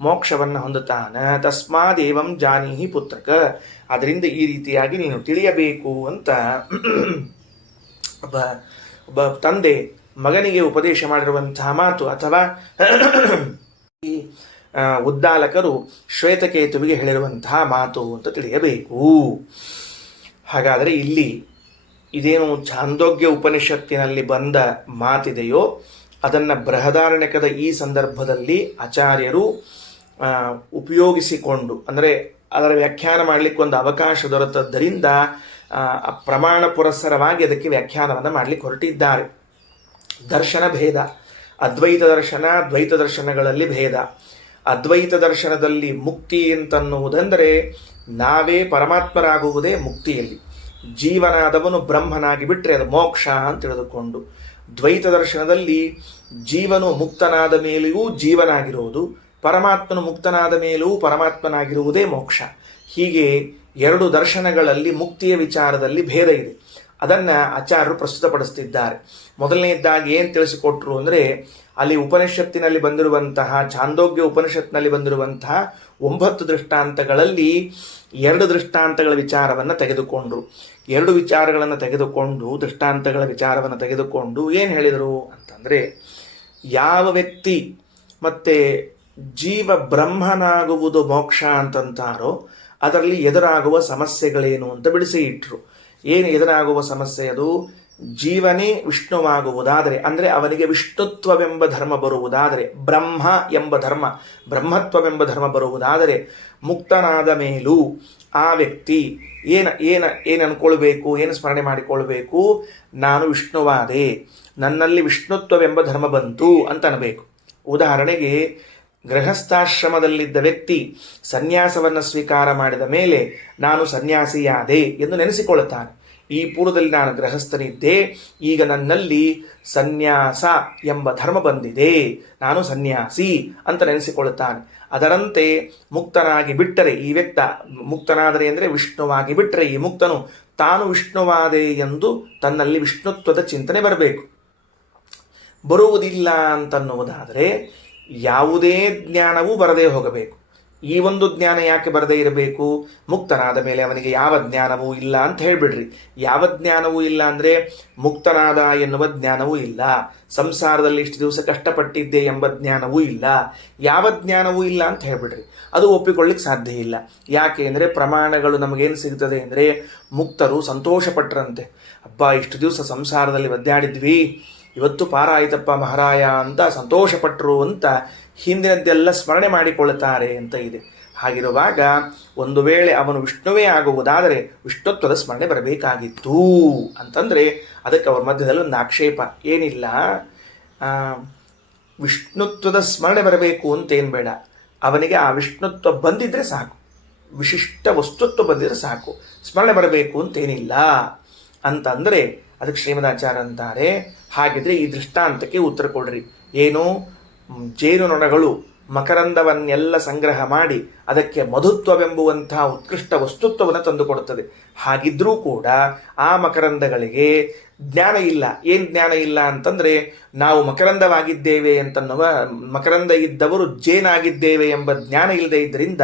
ಮೋಕ್ಷವನ್ನು ಹೊಂದುತ್ತಾನ. ತಸ್ಮಾದೇವಂ ಜಾನೀಹಿ ಪುತ್ರಕ. ಅದರಿಂದ ಈ ರೀತಿಯಾಗಿ ನೀನು ತಿಳಿಯಬೇಕು ಅಂತ ಒಬ್ಬ ತಂದೆ ಮಗನಿಗೆ ಉಪದೇಶ ಮಾಡಿರುವಂತಹ ಮಾತು, ಅಥವಾ ಈ ಉದ್ದಾಲಕರು ಶ್ವೇತಕೇತುವಿಗೆ ಹೇಳಿರುವಂತಹ ಮಾತು ಅಂತ ತಿಳಿಯಬೇಕು. ಹಾಗಾದರೆ ಇಲ್ಲಿ ಇದೇನು ಛಾಂದೋಗ್ಯ ಉಪನಿಷತ್ತಿನಲ್ಲಿ ಬಂದ ಮಾತಿದೆಯೋ ಅದನ್ನು ಬೃಹದಾರಣ್ಯಕದ ಈ ಸಂದರ್ಭದಲ್ಲಿ ಆಚಾರ್ಯರು ಉಪಯೋಗಿಸಿಕೊಂಡು, ಅಂದರೆ ಅದರ ವ್ಯಾಖ್ಯಾನ ಮಾಡಲಿಕ್ಕೆ ಒಂದು ಅವಕಾಶ ದೊರೆತದ್ದರಿಂದ ಪ್ರಮಾಣ ಪುರಸ್ಸರವಾಗಿ ಅದಕ್ಕೆ ವ್ಯಾಖ್ಯಾನವನ್ನು ಮಾಡಲಿಕ್ಕೆ ಹೊರಟಿದ್ದಾರೆ. ದರ್ಶನ ಭೇದ, ಅದ್ವೈತ ದರ್ಶನ ದ್ವೈತ ದರ್ಶನಗಳಲ್ಲಿ ಭೇದ. ಅದ್ವೈತ ದರ್ಶನದಲ್ಲಿ ಮುಕ್ತಿ ಅಂತನ್ನುವುದೆಂದರೆ ನಾವೇ ಪರಮಾತ್ಮರಾಗುವುದೇ ಮುಕ್ತಿಯಲ್ಲಿ. ಜೀವನಾದವನು ಬ್ರಹ್ಮನಾಗಿ ಬಿಟ್ಟರೆ ಅದು ಮೋಕ್ಷ ಅಂತ ತಿಳಿದುಕೊಂಡು, ದ್ವೈತ ದರ್ಶನದಲ್ಲಿ ಜೀವನು ಮುಕ್ತನಾದ ಮೇಲೆಯೂ ಜೀವನಾಗಿರುವುದು, ಪರಮಾತ್ಮನು ಮುಕ್ತನಾದ ಮೇಲೂ ಪರಮಾತ್ಮನಾಗಿರುವುದೇ ಮೋಕ್ಷ. ಹೀಗೆ ಎರಡು ದರ್ಶನಗಳಲ್ಲಿ ಮುಕ್ತಿಯ ವಿಚಾರದಲ್ಲಿ ಭೇದ ಇದೆ. ಅದನ್ನು ಆಚಾರ್ಯರು ಪ್ರಸ್ತುತಪಡಿಸ್ತಿದ್ದಾರೆ. ಮೊದಲನೇದಾಗಿ ಏನು ತಿಳಿಸಿಕೊಟ್ರು ಅಂದರೆ, ಅಲ್ಲಿ ಉಪನಿಷತ್ತಿನಲ್ಲಿ ಬಂದಿರುವಂತಹ ಛಾಂದೋಗ್ಯ ಉಪನಿಷತ್ತಿನಲ್ಲಿ ಬಂದಿರುವಂತಹ 9 ದೃಷ್ಟಾಂತಗಳಲ್ಲಿ 2 ದೃಷ್ಟಾಂತಗಳ ವಿಚಾರವನ್ನು ತೆಗೆದುಕೊಂಡ್ರು. 2 ವಿಚಾರಗಳನ್ನು ತೆಗೆದುಕೊಂಡು ದೃಷ್ಟಾಂತಗಳ ವಿಚಾರವನ್ನು ತೆಗೆದುಕೊಂಡು ಏನು ಹೇಳಿದರು ಅಂತಂದರೆ, ಯಾವ ವ್ಯಕ್ತಿ ಮತ್ತೆ ಜೀವ ಬ್ರಹ್ಮನಾಗುವುದು ಮೋಕ್ಷ ಅಂತಂತಾರೋ ಅದರಲ್ಲಿ ಎದುರಾಗುವ ಸಮಸ್ಯೆಗಳೇನು ಅಂತ ಬಿಡಿಸಿ ಇಟ್ಟರು. ಏನು ಎದುರಾಗುವ ಸಮಸ್ಯೆ? ಅದು ಜೀವನೇ ವಿಷ್ಣುವಾಗುವುದಾದರೆ, ಅಂದರೆ ಅವನಿಗೆ ವಿಷ್ಣುತ್ವವೆಂಬ ಧರ್ಮ ಬರುವುದಾದರೆ, ಬ್ರಹ್ಮತ್ವವೆಂಬ ಧರ್ಮ ಬರುವುದಾದರೆ, ಮುಕ್ತನಾದ ಮೇಲೂ ಆ ವ್ಯಕ್ತಿ ಏನು ಅನ್ಕೊಳ್ಬೇಕು, ಏನು ಸ್ಮರಣೆ ಮಾಡಿಕೊಳ್ಬೇಕು? ನಾನು ವಿಷ್ಣುವಾದೆ, ನನ್ನಲ್ಲಿ ವಿಷ್ಣುತ್ವವೆಂಬ ಧರ್ಮ ಬಂತು ಅಂತ ಅನ್ನಬೇಕು. ಉದಾಹರಣೆಗೆ, ಗೃಹಸ್ಥಾಶ್ರಮದಲ್ಲಿದ್ದ ವ್ಯಕ್ತಿ ಸನ್ಯಾಸವನ್ನು ಸ್ವೀಕಾರ ಮಾಡಿದ ಮೇಲೆ ನಾನು ಸನ್ಯಾಸಿಯಾದೆ ಎಂದು ನೆನೆಸಿಕೊಳ್ಳುತ್ತಾನೆ. ಈ ಪೂರ್ವದಲ್ಲಿ ನಾನು ಗೃಹಸ್ಥನಿದ್ದೆ, ಈಗ ನನ್ನಲ್ಲಿ ಸನ್ಯಾಸ ಎಂಬ ಧರ್ಮ ಬಂದಿದೆ, ನಾನು ಸನ್ಯಾಸಿ ಅಂತ ನೆನೆಸಿಕೊಳ್ಳುತ್ತಾನೆ. ಅದರಂತೆ ಮುಕ್ತನಾಗಿ ಬಿಟ್ಟರೆ ಈ ವ್ಯಕ್ತ, ಮುಕ್ತನಾದರೆ ಅಂದರೆ ವಿಷ್ಣುವಾಗಿ ಬಿಟ್ಟರೆ ಈ ಮುಕ್ತನು ತಾನು ವಿಷ್ಣುವಾದೆ ಎಂದು ತನ್ನಲ್ಲಿ ವಿಷ್ಣುತ್ವದ ಚಿಂತನೆ ಬರಬೇಕು. ಬರುವುದಿಲ್ಲ ಅಂತನ್ನುವುದಾದರೆ ಯಾವುದೇ ಜ್ಞಾನವೂ ಬರದೇ ಹೋಗಬೇಕು. ಈ ಒಂದು ಜ್ಞಾನ ಯಾಕೆ ಬರದೇ ಇರಬೇಕು? ಮುಕ್ತನಾದ ಮೇಲೆ ಅವನಿಗೆ ಯಾವ ಜ್ಞಾನವೂ ಇಲ್ಲ ಅಂತ ಹೇಳಿಬಿಡ್ರಿ. ಯಾವ ಜ್ಞಾನವೂ ಇಲ್ಲ ಅಂದರೆ ಮುಕ್ತನಾದ ಎನ್ನುವ ಜ್ಞಾನವೂ ಇಲ್ಲ, ಸಂಸಾರದಲ್ಲಿ ಇಷ್ಟು ದಿವಸ ಕಷ್ಟಪಟ್ಟಿದ್ದೆ ಎಂಬ ಜ್ಞಾನವೂ ಇಲ್ಲ, ಯಾವ ಜ್ಞಾನವೂ ಇಲ್ಲ ಅಂತ ಹೇಳಿಬಿಡ್ರಿ. ಅದು ಒಪ್ಪಿಕೊಳ್ಳಿಕ್ಕೆ ಸಾಧ್ಯ ಇಲ್ಲ. ಯಾಕೆ ಅಂದರೆ ಪ್ರಮಾಣಗಳು ನಮಗೇನು ಸಿಗ್ತದೆ ಅಂದರೆ, ಮುಕ್ತರು ಸಂತೋಷಪಟ್ಟರಂತೆ, ಅಬ್ಬಾ ಇಷ್ಟು ದಿವಸ ಸಂಸಾರದಲ್ಲಿ ಒದ್ದಾಡಿದ್ವಿ, ಇವತ್ತು ಪಾರ ಆಯ್ತಪ್ಪ ಮಹಾರಾಯ ಅಂತ ಸಂತೋಷಪಟ್ಟರು ಅಂತ ಹಿಂದಿನದ್ದೆಲ್ಲ ಸ್ಮರಣೆ ಮಾಡಿಕೊಳ್ಳುತ್ತಾರೆ ಅಂತ ಇದೆ. ಹಾಗಿರುವಾಗ ಒಂದು ವೇಳೆ ಅವನು ವಿಷ್ಣುವೇ ಆಗುವುದಾದರೆ ವಿಷ್ಣುತ್ವದ ಸ್ಮರಣೆ ಬರಬೇಕಾಗಿತ್ತು ಅಂತಂದರೆ ಅದಕ್ಕೆ ಅವ್ರ ಮಧ್ಯದಲ್ಲಿ ಒಂದು ಆಕ್ಷೇಪ ಏನಿಲ್ಲ. ವಿಷ್ಣುತ್ವದ ಸ್ಮರಣೆ ಬರಬೇಕು ಅಂತೇನು ಬೇಡ, ಅವನಿಗೆ ಆ ವಿಷ್ಣುತ್ವ ಬಂದಿದ್ರೆ ಸಾಕು, ವಿಶಿಷ್ಟ ವಸ್ತುತ್ವ ಬಂದಿದ್ರೆ ಸಾಕು, ಸ್ಮರಣೆ ಬರಬೇಕು ಅಂತೇನಿಲ್ಲ ಅಂತಂದರೆ ಅದಕ್ಕೆ ಶ್ರೀಮದಾಚಾರ್ಯ ಅಂತಾರೆ, ಹಾಗಿದ್ರೆ ಈ ದೃಷ್ಟಾಂತಕ್ಕೆ ಉತ್ತರ ಕೊಡ್ರಿ. ಏನು, ಜೇನುನೊಣಗಳು ಮಕರಂದವನ್ನೆಲ್ಲ ಸಂಗ್ರಹ ಮಾಡಿ ಅದಕ್ಕೆ ಮಧುತ್ವವೆಂಬುವಂತಹ ಉತ್ಕೃಷ್ಟ ವಸ್ತುತ್ವವನ್ನು ತಂದುಕೊಡುತ್ತದೆ. ಹಾಗಿದ್ರೂ ಕೂಡ ಆ ಮಕರಂದಗಳಿಗೆ ಜ್ಞಾನ ಇಲ್ಲ. ಏನು ಜ್ಞಾನ ಇಲ್ಲ ಅಂತಂದರೆ, ನಾವು ಮಕರಂದವಾಗಿದ್ದೇವೆ ಅಂತನ್ನುವ, ಮಕರಂದ ಇದ್ದವರು ಜೇನಾಗಿದ್ದೇವೆ ಎಂಬ ಜ್ಞಾನ ಇಲ್ಲದೆ ಇದ್ದರಿಂದ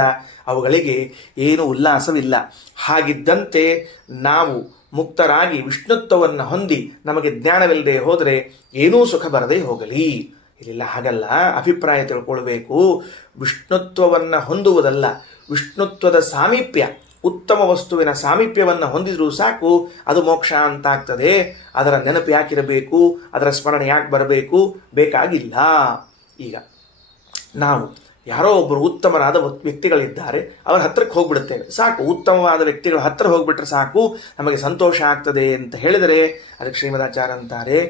ಅವುಗಳಿಗೆ ಏನು ಉಲ್ಲಾಸವಿಲ್ಲ. ಹಾಗಿದ್ದಂತೆ ನಾವು ಮುಕ್ತರಾಗಿ ವಿಷ್ಣುತ್ವವನ್ನು ಹೊಂದಿ ನಮಗೆ ಜ್ಞಾನವಿಲ್ಲದೆ ಹೋದರೆ ಏನೂ ಸುಖ ಬರದೇ ಹೋಗಲಿ. ಇಲ್ಲಿಲ್ಲ, ಹಾಗಲ್ಲ. ಅಭಿಪ್ರಾಯ ತಿಳ್ಕೊಳ್ಬೇಕು. ವಿಷ್ಣುತ್ವವನ್ನು ಹೊಂದುವುದಲ್ಲ, ವಿಷ್ಣುತ್ವದ ಸಾಮೀಪ್ಯ, ಉತ್ತಮ ವಸ್ತುವಿನ ಸಾಮೀಪ್ಯವನ್ನು ಹೊಂದಿದ್ರೂ ಸಾಕು, ಅದು ಮೋಕ್ಷ ಅಂತಾಗ್ತದೆ. ಅದರ ನೆನಪು ಯಾಕಿರಬೇಕು, ಅದರ ಸ್ಮರಣೆ ಯಾಕೆ ಬರಬೇಕು, ಬೇಕಾಗಿಲ್ಲ. ಈಗ ನಾವು ಯಾರೋ ಒಬ್ಬರು ಉತ್ತಮರಾದ ವ್ಯಕ್ತಿಗಳಿದ್ದಾರೆ, ಅವರ ಹತ್ರಕ್ಕೆ ಹೋಗ್ಬಿಡುತ್ತೇವೆ, ಸಾಕು. ಉತ್ತಮವಾದ ವ್ಯಕ್ತಿಗಳ ಹತ್ರ ಹೋಗ್ಬಿಟ್ರೆ ಸಾಕು, ನಮಗೆ ಸಂತೋಷ ಆಗ್ತದೆ ಅಂತ ಹೇಳಿದರೆ ಅದಕ್ಕೆ ಶ್ರೀಮದಾಚಾರ್ಯ ಅಂತಾರೆ,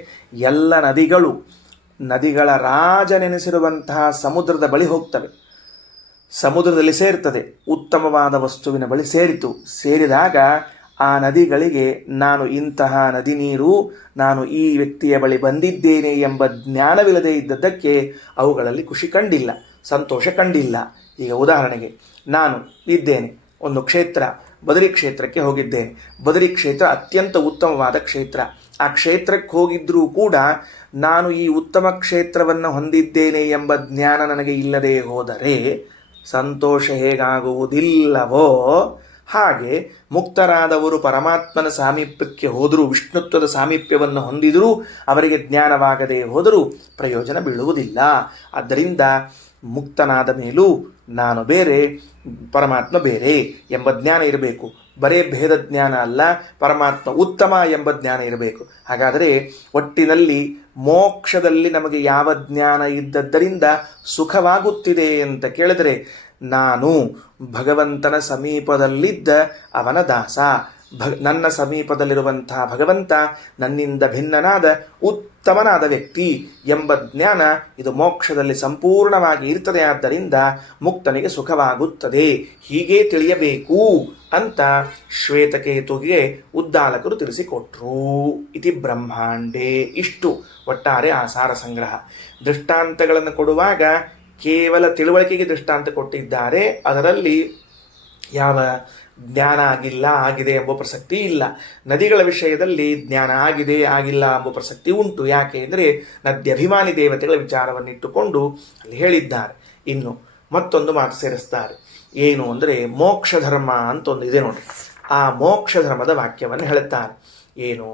ಎಲ್ಲ ನದಿಗಳ ರಾಜನೆನಿಸಿರುವಂತಹ ಸಮುದ್ರದ ಬಳಿ ಹೋಗ್ತವೆ, ಸಮುದ್ರದಲ್ಲಿ ಸೇರ್ತದೆ, ಉತ್ತಮವಾದ ವಸ್ತುವಿನ ಬಳಿ ಸೇರಿದಾಗ ಆ ನದಿಗಳಿಗೆ ನಾನು ಇಂತಹ ನದಿ ನೀರು, ನಾನು ಈ ವ್ಯಕ್ತಿಯ ಬಳಿ ಬಂದಿದ್ದೇನೆ ಎಂಬ ಜ್ಞಾನವಿಲ್ಲದೆ ಇದ್ದದ್ದಕ್ಕೆ ಅವುಗಳಲ್ಲಿ ಖುಷಿ ಕಂಡಿಲ್ಲ, ಸಂತೋಷ ಕಂಡಿಲ್ಲ. ಈಗ ಉದಾಹರಣೆಗೆ ನಾನು ಇದ್ದೇನೆ ಒಂದು ಕ್ಷೇತ್ರ, ಬದರಿ ಕ್ಷೇತ್ರಕ್ಕೆ ಹೋಗಿದ್ದೇನೆ. ಬದರಿ ಕ್ಷೇತ್ರ ಅತ್ಯಂತ ಉತ್ತಮವಾದ ಕ್ಷೇತ್ರ. ಆ ಕ್ಷೇತ್ರಕ್ಕೆ ಹೋಗಿದ್ರೂ ಕೂಡ ನಾನು ಈ ಉತ್ತಮ ಕ್ಷೇತ್ರವನ್ನು ಹೊಂದಿದ್ದೇನೆ ಎಂಬ ಜ್ಞಾನ ನನಗೆ ಇಲ್ಲದೆ ಹೋದರೆ ಸಂತೋಷ ಹೇಗಾಗುವುದಿಲ್ಲವೋ ಹಾಗೆ ಮುಕ್ತರಾದವರು ಪರಮಾತ್ಮನ ಸಾಮೀಪ್ಯಕ್ಕೆ ಹೋದರೂ, ವಿಷ್ಣುತ್ವದ ಸಾಮೀಪ್ಯವನ್ನು ಹೊಂದಿದರೂ ಅವರಿಗೆ ಜ್ಞಾನವಾಗದೇ ಹೋದರೂ ಪ್ರಯೋಜನ ಬೀಳುವುದಿಲ್ಲ. ಆದ್ದರಿಂದ ಮುಕ್ತನಾದ ಮೇಲೂ ನಾನು ಬೇರೆ, ಪರಮಾತ್ಮ ಬೇರೆ ಎಂಬ ಜ್ಞಾನ ಇರಬೇಕು. ಬರೇ ಭೇದ ಜ್ಞಾನ ಅಲ್ಲ, ಪರಮಾತ್ಮ ಉತ್ತಮ ಎಂಬ ಜ್ಞಾನ ಇರಬೇಕು. ಹಾಗಾದರೆ ಒಟ್ಟಿನಲ್ಲಿ ಮೋಕ್ಷದಲ್ಲಿ ನಮಗೆ ಯಾವ ಜ್ಞಾನ ಇದ್ದದ್ದರಿಂದ ಸುಖವಾಗುತ್ತಿದೆ ಅಂತ ಕೇಳಿದರೆ, ನಾನು ಭಗವಂತನ ಸಮೀಪದಲ್ಲಿದ್ದ ಅವನ ದಾಸ, ನನ್ನ ಸಮೀಪದಲ್ಲಿರುವಂತಹ ಭಗವಂತ ನನ್ನಿಂದ ಭಿನ್ನನಾದ ಉತ್ತಮನಾದ ವ್ಯಕ್ತಿ ಎಂಬ ಜ್ಞಾನ ಇದು ಮೋಕ್ಷದಲ್ಲಿ ಸಂಪೂರ್ಣವಾಗಿ ಇರ್ತದೆ. ಆದ್ದರಿಂದ ಮುಕ್ತನಿಗೆ ಸುಖವಾಗುತ್ತದೆ. ಹೀಗೆ ತಿಳಿಯಬೇಕು ಅಂತ ಶ್ವೇತಕೇತುಗೆ ಉದ್ದಾಲಕರು ತಿಳಿಸಿಕೊಟ್ರು. ಇತಿ ಬ್ರಹ್ಮಾಂಡೇ. ಇಷ್ಟು ಒಟ್ಟಾರೆ ಆಸಾರ ಸಂಗ್ರಹ. ದೃಷ್ಟಾಂತಗಳನ್ನು ಕೊಡುವಾಗ ಕೇವಲ ತಿಳುವಳಿಕೆಗೆ ದೃಷ್ಟಾಂತ ಕೊಟ್ಟಿದ್ದಾರೆ. ಅದರಲ್ಲಿ ಯಾವ ಜ್ಞಾನ ಆಗಿದೆ ಎಂಬ ಪ್ರಸಕ್ತಿ ಇಲ್ಲ. ನದಿಗಳ ವಿಷಯದಲ್ಲಿ ಜ್ಞಾನ ಆಗಿದೆ ಆಗಿಲ್ಲ ಎಂಬ ಪ್ರಸಕ್ತಿ ಉಂಟು. ಯಾಕೆ ಅಂದರೆ ನದ್ಯಭಿಮಾನಿ ದೇವತೆಗಳ ವಿಚಾರವನ್ನಿಟ್ಟುಕೊಂಡು ಅಲ್ಲಿ ಹೇಳಿದ್ದಾರೆ. ಇನ್ನು ಮತ್ತೊಂದು ಮಾತು ಸೇರಿಸ್ತಾರೆ. ಏನು ಅಂದರೆ ಮೋಕ್ಷ ಧರ್ಮ ಅಂತ ಒಂದು ಇದೆ ನೋಡಿ. ಆ ಮೋಕ್ಷ ಧರ್ಮದ ವಾಕ್ಯವನ್ನು ಹೇಳುತ್ತಾರೆ. ಏನು,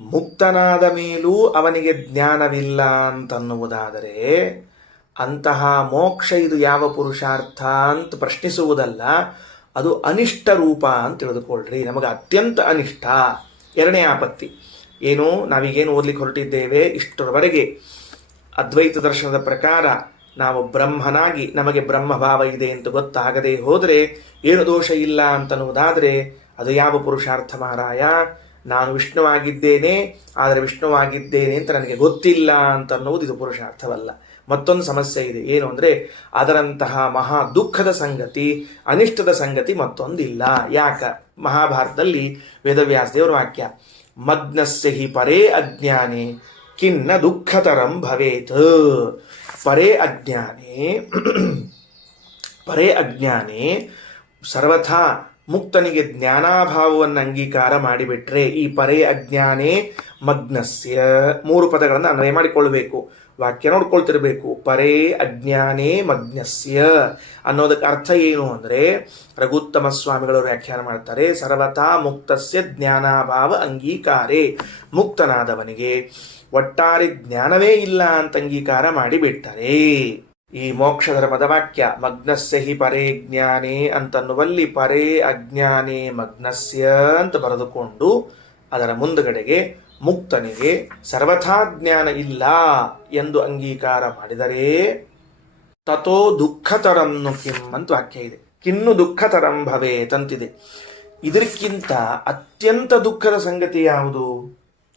ಮುಕ್ತನಾದ ಮೇಲೂ ಅವನಿಗೆ ಜ್ಞಾನವಿಲ್ಲ ಅಂತನ್ನುವುದಾದರೆ ಅಂತಹ ಮೋಕ್ಷ ಇದು ಯಾವ ಪುರುಷಾರ್ಥ ಅಂತ ಪ್ರಶ್ನಿಸುವುದಲ್ಲ, ಅದು ಅನಿಷ್ಟ ರೂಪ ಅಂತ ತಿಳಿದುಕೊಳ್ಳ್ರಿ. ನಮಗೆ ಅತ್ಯಂತ ಅನಿಷ್ಟ. ಎರಡನೇ ಆಪತ್ತಿ ಏನು, ನಾವೀಗೇನು ಓದಲಿಕ್ಕೆ ಹೊರಟಿದ್ದೇವೆ ಇಷ್ಟರವರೆಗೆ ಅದ್ವೈತ ದರ್ಶನದ ಪ್ರಕಾರ ನಾವು ಬ್ರಹ್ಮನಾಗಿ ನಮಗೆ ಬ್ರಹ್ಮಭಾವ ಇದೆ ಅಂತ ಗೊತ್ತಾಗದೆ ಹೋದರೆ ಏನು ದೋಷ ಇಲ್ಲ ಅಂತನ್ನುವುದಾದರೆ ಅದು ಯಾವ ಪುರುಷಾರ್ಥ ಮಾರಾಯ? ನಾನು ವಿಷ್ಣುವಾಗಿದ್ದೇನೆ, ಆದರೆ ವಿಷ್ಣುವಾಗಿದ್ದೇನೆ ಅಂತ ನನಗೆ ಗೊತ್ತಿಲ್ಲ ಅಂತನ್ನುವುದು ಇದು ಪುರುಷಾರ್ಥವಲ್ಲ. ಮತ್ತೊಂದು ಸಮಸ್ಯೆ ಇದೆ. ಏನು ಅಂದರೆ ಅದರಂತಹ ಮಹಾ ದುಃಖದ ಸಂಗತಿ, ಅನಿಷ್ಟದ ಸಂಗತಿ ಮತ್ತೊಂದಿಲ್ಲ. ಯಾಕ? ಮಹಾಭಾರತದಲ್ಲಿ ವೇದವ್ಯಾಸ ದೇವರ ವಾಕ್ಯ, ಮಗ್ನಸ್ಯ ಹಿ ಪರೇ ಅಜ್ಞಾನೇ ಕಿನ್ನ ದುಃಖತರಂ ಭವೇತ್. ಪರೇ ಅಜ್ಞಾನೇ ಸರ್ವಥಾ ಮುಕ್ತನಿಗೆ ಜ್ಞಾನಾಭಾವವನ್ನು ಅಂಗೀಕಾರ ಮಾಡಿಬಿಟ್ರೆ, ಈ ಪರೇ ಅಜ್ಞಾನೇ ಮಗ್ನಸ್ಯ, ಮೂರು ಪದಗಳನ್ನು ಅನ್ವಯ ಮಾಡಿಕೊಳ್ಬೇಕು. ವಾಕ್ಯ ನೋಡ್ಕೊಳ್ತಿರ್ಬೇಕು. ಪರೇ ಅಜ್ಞಾನೇ ಮಗ್ನಸ್ಯ ಅನ್ನೋದಕ್ಕೆ ಅರ್ಥ ಏನು ಅಂದರೆ, ರಘುತ್ತಮ ಸ್ವಾಮಿಗಳು ವ್ಯಾಖ್ಯಾನ ಮಾಡ್ತಾರೆ, ಸರ್ವಥಾ ಮುಕ್ತಸ್ಯ ಜ್ಞಾನಾಭಾವ ಅಂಗೀಕಾರೇ. ಮುಕ್ತನಾದವನಿಗೆ ಒಟ್ಟಾರೆ ಜ್ಞಾನವೇ ಇಲ್ಲ ಅಂತ ಅಂಗೀಕಾರ ಮಾಡಿಬಿಟ್ಟರೆ. ಈ ಮೋಕ್ಷ ಧರ್ಮದ ವಾಕ್ಯ ಮಗ್ನಸ್ಯ ಹಿ ಪರೇ ಜ್ಞಾನೇ ಅಂತನ್ನುವಲ್ಲಿ ಪರೇ ಅಜ್ಞಾನೇ ಮಗ್ನಸ್ಯ ಅಂತ ಬರೆದುಕೊಂಡು ಅದರ ಮುಂದುಗಡೆಗೆ ಮುಕ್ತನಿಗೆ ಸರ್ವಥಾ ಜ್ಞಾನ ಇಲ್ಲ ಎಂದು ಅಂಗೀಕಾರ ಮಾಡಿದರೆ ತಥೋ ದುಃಖತರಂನು ಕಿಂ ಅಂತ ವಾಕ್ಯ ಇದೆ. ಕಿನ್ನು ದುಃಖತರಂ ಭವೇತ್ ಅಂತಿದೆ. ಇದಕ್ಕಿಂತ ಅತ್ಯಂತ ದುಃಖದ ಸಂಗತಿ ಯಾವುದು?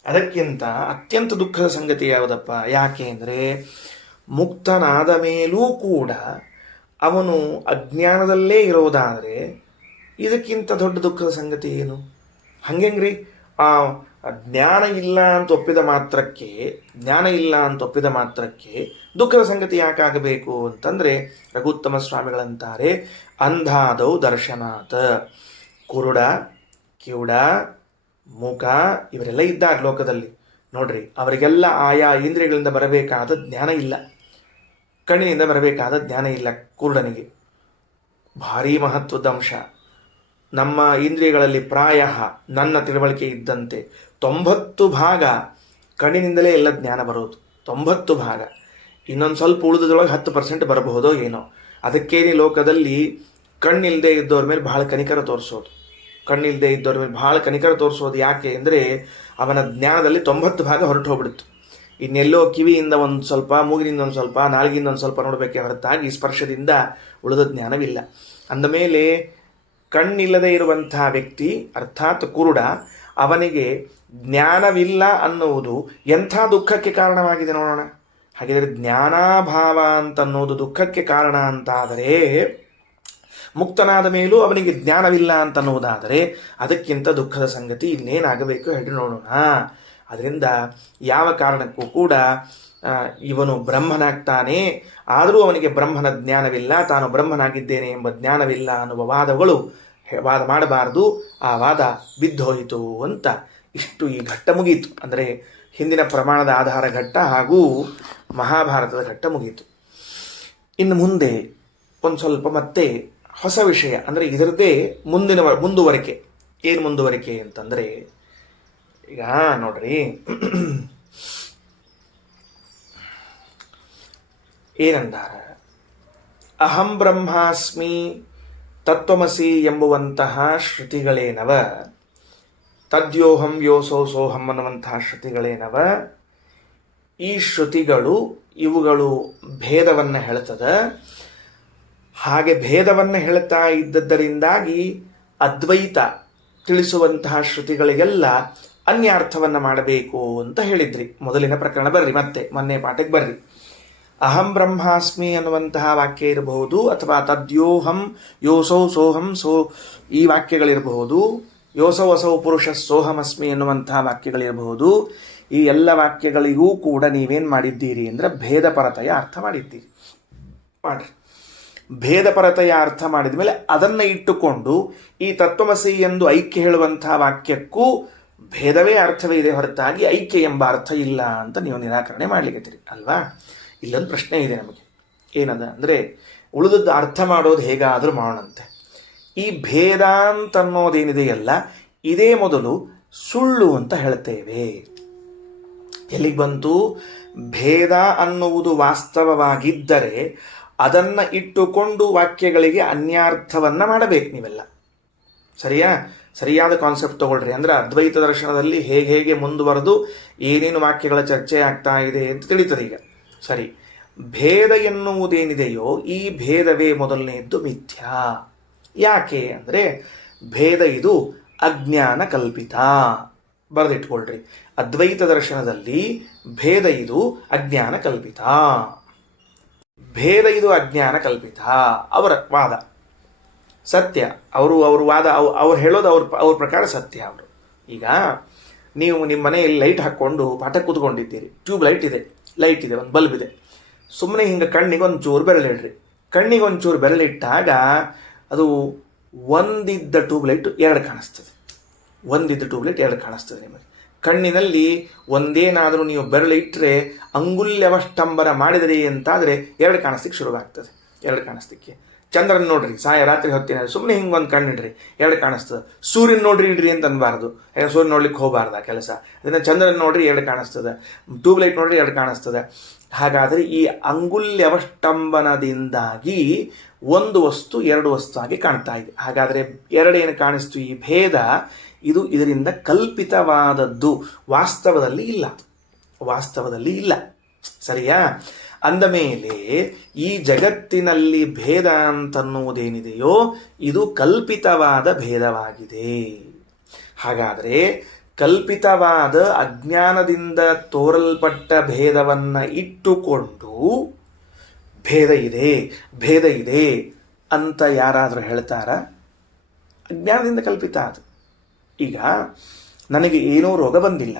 ಅದಕ್ಕಿಂತ ಅತ್ಯಂತ ದುಃಖದ ಸಂಗತಿ ಯಾವುದಪ್ಪ? ಯಾಕೆ ಅಂದರೆ ಮುಕ್ತನಾದ ಮೇಲೂ ಕೂಡ ಅವನು ಅಜ್ಞಾನದಲ್ಲೇ ಇರೋದಾದರೆ ಇದಕ್ಕಿಂತ ದೊಡ್ಡ ದುಃಖದ ಸಂಗತಿ ಏನು? ಹಂಗೆಂಗ್ರಿ ಆ ಜ್ಞಾನ ಇಲ್ಲ ಅಂತ ಒಪ್ಪಿದ ಮಾತ್ರಕ್ಕೆ ದುಃಖದ ಸಂಗತಿ ಯಾಕಾಗಬೇಕು ಅಂತಂದರೆ ರಘುತ್ತಮ ಸ್ವಾಮಿಗಳಂತಾರೆ, ಅಂಧಾದೌ ದರ್ಶನಾತ್. ಕುರುಡ, ಕಿವುಡ, ಮೂಕ ಇವರೆಲ್ಲ ಇದ್ದಾರೆ ಲೋಕದಲ್ಲಿ. ನೋಡ್ರಿ, ಅವರಿಗೆಲ್ಲ ಆಯಾ ಇಂದ್ರಿಯಗಳಿಂದ ಬರಬೇಕಾದ ಜ್ಞಾನ ಇಲ್ಲ, ಕಣ್ಣಿನಿಂದ ಬರಬೇಕಾದ ಜ್ಞಾನ ಇಲ್ಲ. ಕುರುಡನಿಗೆ ಭಾರೀ ಮಹತ್ವದ ಅಂಶ. ನಮ್ಮ ಇಂದ್ರಿಯಗಳಲ್ಲಿ ಪ್ರಾಯ ನನ್ನ ತಿಳುವಳಿಕೆ ಇದ್ದಂತೆ 90 ಭಾಗ ಕಣ್ಣಿನಿಂದಲೇ ಎಲ್ಲ ಜ್ಞಾನ ಬರೋದು. 90 ಭಾಗ. ಇನ್ನೊಂದು ಸ್ವಲ್ಪ ಉಳಿದೊಳಗೆ 10% ಬರಬಹುದೋ ಏನೋ. ಅದಕ್ಕೇನೆ ಲೋಕದಲ್ಲಿ ಕಣ್ಣಿಲ್ಲದೆ ಇದ್ದವ್ರ ಮೇಲೆ ಬಹಳ ಕನಿಕರ ತೋರಿಸೋದು. ಯಾಕೆ ಅಂದರೆ ಅವನ ಜ್ಞಾನದಲ್ಲಿ 90 ಭಾಗ ಹೊರಟು ಹೋಗ್ಬಿಡುತ್ತೆ. ಇನ್ನೆಲ್ಲೋ ಕಿವಿಯಿಂದ ಒಂದು ಸ್ವಲ್ಪ, ಮೂಗಿನಿಂದ ಒಂದು ಸ್ವಲ್ಪ, ನಾಲಿಗೆಯಿಂದ ಒಂದು ಸ್ವಲ್ಪ ನೋಡಬೇಕೆ ಹೊರತಾಗಿ ಸ್ಪರ್ಶದಿಂದ ಉಳಿದ ಜ್ಞಾನವಿಲ್ಲ. ಅಂದಮೇಲೆ ಕಣ್ಣಿಲ್ಲದೆ ಇರುವಂತಹ ವ್ಯಕ್ತಿ ಅರ್ಥಾತ್ ಕುರುಡ, ಅವನಿಗೆ ಜ್ಞಾನವಿಲ್ಲ ಅನ್ನುವುದು ಎಂಥ ದುಃಖಕ್ಕೆ ಕಾರಣವಾಗಿದೆ ನೋಡೋಣ. ಹಾಗಿದ್ರೆ ಜ್ಞಾನಾಭಾವ ಅಂತನ್ನೋದು ದುಃಖಕ್ಕೆ ಕಾರಣ ಅಂತಾದರೆ, ಮುಕ್ತನಾದ ಮೇಲೂ ಅವನಿಗೆ ಜ್ಞಾನವಿಲ್ಲ ಅಂತನ್ನುವುದಾದರೆ ಅದಕ್ಕಿಂತ ದುಃಖದ ಸಂಗತಿ ಇನ್ನೇನಾಗಬೇಕು ಹೇಳಿ ನೋಡೋಣ. ಅದರಿಂದ ಯಾವ ಕಾರಣಕ್ಕೂ ಕೂಡ ಇವನು ಬ್ರಹ್ಮನಾಗ್ತಾನೆ, ಆದರೂ ಅವನಿಗೆ ಬ್ರಹ್ಮನ ಜ್ಞಾನವಿಲ್ಲ, ತಾನು ಬ್ರಹ್ಮನಾಗಿದ್ದೇನೆ ಎಂಬ ಜ್ಞಾನವಿಲ್ಲ ಅನ್ನುವ ವಾದ ಮಾಡಬಾರದು. ಆ ವಾದ ಬಿದ್ದೋಯಿತು ಅಂತ ಇಷ್ಟು ಈ ಘಟ್ಟ ಮುಗೀತು. ಅಂದರೆ ಹಿಂದಿನ ಪ್ರಮಾಣದ ಆಧಾರ ಘಟ್ಟ ಹಾಗೂ ಮಹಾಭಾರತದ ಘಟ್ಟ ಮುಗೀತು. ಇನ್ನು ಮುಂದೆ ಒಂದು ಸ್ವಲ್ಪ ಮತ್ತೆ ಹೊಸ ವಿಷಯ, ಅಂದರೆ ಇದರದ್ದೇ ಮುಂದುವರಿಕೆ. ಏನು ಮುಂದುವರಿಕೆ ಅಂತಂದರೆ, ಈಗ ನೋಡ್ರಿ, ಏನಂದಾರ, ಅಹಂ ಬ್ರಹ್ಮಾಸ್ಮಿ ತತ್ವಮಸಿ ಎಂಬುವಂತಹ ಶ್ರುತಿಗಳೇನವ, ತದ್ಯೋಹಂ ಯೋಸೋ ಸೋಹಂ ಅನ್ನುವಂತಹ ಶ್ರುತಿಗಳೇನವ, ಈ ಶ್ರುತಿಗಳು ಇವುಗಳು ಭೇದವನ್ನು ಹೇಳ್ತದ. ಹಾಗೆ ಭೇದವನ್ನು ಹೇಳ್ತಾ ಇದ್ದದ್ದರಿಂದಾಗಿ ಅದ್ವೈತ ತಿಳಿಸುವಂತಹ ಶ್ರುತಿಗಳಿಗೆಲ್ಲ ಅನ್ಯಾರ್ಥವನ್ನು ಮಾಡಬೇಕು ಅಂತ ಹೇಳಿದ್ರಿ. ಮೊದಲಿನ ಪ್ರಕರಣ ಬರ್ರಿ, ಮತ್ತೆ ಮೊನ್ನೆ ಪಾಠಕ್ಕೆ ಬರ್ರಿ. ಅಹಂ ಬ್ರಹ್ಮಾಸ್ಮಿ ಅನ್ನುವಂತಹ ವಾಕ್ಯ ಇರಬಹುದು, ಅಥವಾ ತದ್ಯೋಹಂ ಯೋಸೌ ಸೋಹಂ ಈ ವಾಕ್ಯಗಳಿರಬಹುದು, ಯೋಸೌ ಅಸೌ ಪುರುಷ ಸೋಹಮಸ್ಮಿ ಎನ್ನುವಂತಹ ವಾಕ್ಯಗಳಿರಬಹುದು. ಈ ಎಲ್ಲ ವಾಕ್ಯಗಳಿಗೂ ಕೂಡ ನೀವೇನು ಮಾಡಿದ್ದೀರಿ ಅಂದರೆ ಭೇದಪರತೆಯ ಅರ್ಥ ಮಾಡಿದ್ದೀರಿ. ಮಾಡ್ರಿ, ಭೇದಪರತೆಯ ಅರ್ಥ ಮಾಡಿದ ಮೇಲೆ ಅದನ್ನು ಇಟ್ಟುಕೊಂಡು ಈ ತತ್ವಮಸಿ ಎಂದು ಐಕ್ಯ ಹೇಳುವಂತಹ ವಾಕ್ಯಕ್ಕೂ ಭೇದವೇ ಅರ್ಥವೇ ಇದೆ ಹೊರತಾಗಿ ಐಕ್ಯ ಎಂಬ ಅರ್ಥ ಇಲ್ಲ ಅಂತ ನೀವು ನಿರಾಕರಣೆ ಮಾಡ್ಲಿಕ್ಕೆ ಅಲ್ವಾ? ಇಲ್ಲೊಂದು ಪ್ರಶ್ನೆ ಇದೆ ನಮಗೆ. ಏನದ ಅಂದರೆ, ಉಳಿದದ್ದು ಅರ್ಥ ಮಾಡೋದು ಹೇಗಾದರೂ ಮಾಡೋಣಂತೆ. ಈ ಭೇದ ಅಂತನ್ನೋದೇನಿದೆಯಲ್ಲ, ಇದೇ ಮೊದಲು ಸುಳ್ಳು ಅಂತ ಹೇಳ್ತೇವೆ. ಎಲ್ಲಿಗೆ ಬಂತು? ಭೇದ ಅನ್ನುವುದು ವಾಸ್ತವವಾಗಿದ್ದರೆ ಅದನ್ನು ಇಟ್ಟುಕೊಂಡು ವಾಕ್ಯಗಳಿಗೆ ಅನ್ಯಾರ್ಥವನ್ನು ಮಾಡಬೇಕು ನೀವೆಲ್ಲ. ಸರಿಯಾದ ಕಾನ್ಸೆಪ್ಟ್ ತಗೊಳ್ರಿ. ಅಂದರೆ ಅದ್ವೈತ ದರ್ಶನದಲ್ಲಿ ಹೇಗೆ ಮುಂದುವರೆದು ಏನೇನು ವಾಕ್ಯಗಳ ಚರ್ಚೆ ಆಗ್ತಾ ಇದೆ ಅಂತ ತಿಳಿತದೆ ಈಗ. ಸರಿ, ಭೇದ ಎನ್ನುವುದೇನಿದೆಯೋ ಈ ಭೇದವೇ ಮೊದಲನೆಯದ್ದು ಮಿಥ್ಯಾ. ಯಾಕೆ ಅಂದರೆ ಭೇದ ಇದು ಅಜ್ಞಾನ ಕಲ್ಪಿತ. ಬರೆದಿಟ್ಕೊಳ್ರಿ, ಅದ್ವೈತ ದರ್ಶನದಲ್ಲಿ ಭೇದ ಇದು ಅಜ್ಞಾನ ಕಲ್ಪಿತ. ಭೇದ ಇದು ಅಜ್ಞಾನ ಕಲ್ಪಿತ ಅವರ ವಾದ. ಸತ್ಯ, ಅವರು ವಾದ, ಅವ್ರು ಹೇಳೋದು ಅವ್ರ ಪ್ರಕಾರ ಸತ್ಯ. ಅವರು ಈಗ ನೀವು ನಿಮ್ಮ ಮನೆಯಲ್ಲಿ ಲೈಟ್ ಹಾಕ್ಕೊಂಡು ಪಾಠಕ್ಕೆ ಕೂತ್ಕೊಂಡಿದ್ದೀರಿ, ಟ್ಯೂಬ್ ಲೈಟ್ ಇದೆ, ಒಂದು ಬಲ್ಬ್ ಇದೆ. ಸುಮ್ಮನೆ ಹಿಂಗೆ ಕಣ್ಣಿಗೆ ಒಂಚೂರು ಬೆರಳಿಡ್ರಿ. ಕಣ್ಣಿಗೆ ಒಂಚೂರು ಬೆರಳಿಟ್ಟಾಗ ಅದು ಒಂದಿದ್ದ ಟ್ಯೂಬ್ಲೈಟ್ ಎರಡು ಕಾಣಿಸ್ತದೆ. ನಿಮಗೆ ಕಣ್ಣಿನಲ್ಲಿ ಒಂದೇನಾದರೂ ನೀವು ಬೆರಳಿಟ್ಟರೆ ಅಂಗುಲ್ಯವಷ್ಟಂಬರ ಮಾಡಿದ್ರಿ ಅಂತಾದರೆ ಎರಡು ಕಾಣಿಸ್ಲಿಕ್ಕೆ ಚಂದ್ರನ್ ನೋಡ್ರಿ, ರಾತ್ರಿ ಹೊತ್ತಿನ ಸುಮ್ಮನೆ ಹಿಂಗೆ ಒಂದು ಕಣ್ಣಿಡ್ರಿ, ಎರಡು ಕಾಣಿಸ್ತದೆ. ಸೂರ್ಯನ ನೋಡ್ರಿ ಇಡ್ರಿ ಅಂತ ಅನ್ಬಾರ್ದು, ಸೂರ್ಯನ ನೋಡ್ಲಿಕ್ಕೆ ಹೋಗಬಾರ್ದು ಆ ಕೆಲಸ. ಅದನ್ನು ಚಂದ್ರನ ನೋಡ್ರಿ ಎರಡು ಕಾಣಿಸ್ತದೆ, ಟ್ಯೂಬ್ಲೈಟ್ ನೋಡ್ರಿ ಎರಡು ಕಾಣಿಸ್ತದೆ. ಹಾಗಾದರೆ ಈ ಅಂಗುಲ್ಯವಷ್ಟಂಬನದಿಂದಾಗಿ ಒಂದು ವಸ್ತು ಎರಡು ವಸ್ತು ಆಗಿ ಕಾಣ್ತಾ ಇದೆ. ಹಾಗಾದರೆ ಎರಡೇನು ಕಾಣಿಸ್ತು? ಈ ಭೇದ ಇದು ಇದರಿಂದ ಕಲ್ಪಿತವಾದದ್ದು, ವಾಸ್ತವದಲ್ಲಿ ಇಲ್ಲ. ಸರಿಯಾ? ಅಂದ ಮೇಲೆ ಈ ಜಗತ್ತಿನಲ್ಲಿ ಭೇದ ಅಂತನ್ನುವುದೇನಿದೆಯೋ ಇದು ಕಲ್ಪಿತವಾದ ಭೇದವಾಗಿದೆ. ಹಾಗಾದರೆ ಕಲ್ಪಿತವಾದ ಅಜ್ಞಾನದಿಂದ ತೋರಲ್ಪಟ್ಟ ಭೇದವನ್ನು ಇಟ್ಟುಕೊಂಡು ಭೇದ ಇದೆ, ಭೇದ ಇದೆ ಅಂತ ಯಾರಾದರೂ ಹೇಳ್ತಾರ? ಅಜ್ಞಾನದಿಂದ ಕಲ್ಪಿತ ಅದು. ಈಗ ನನಗೆ ಏನೋ ರೋಗ ಬಂದಿಲ್ಲ,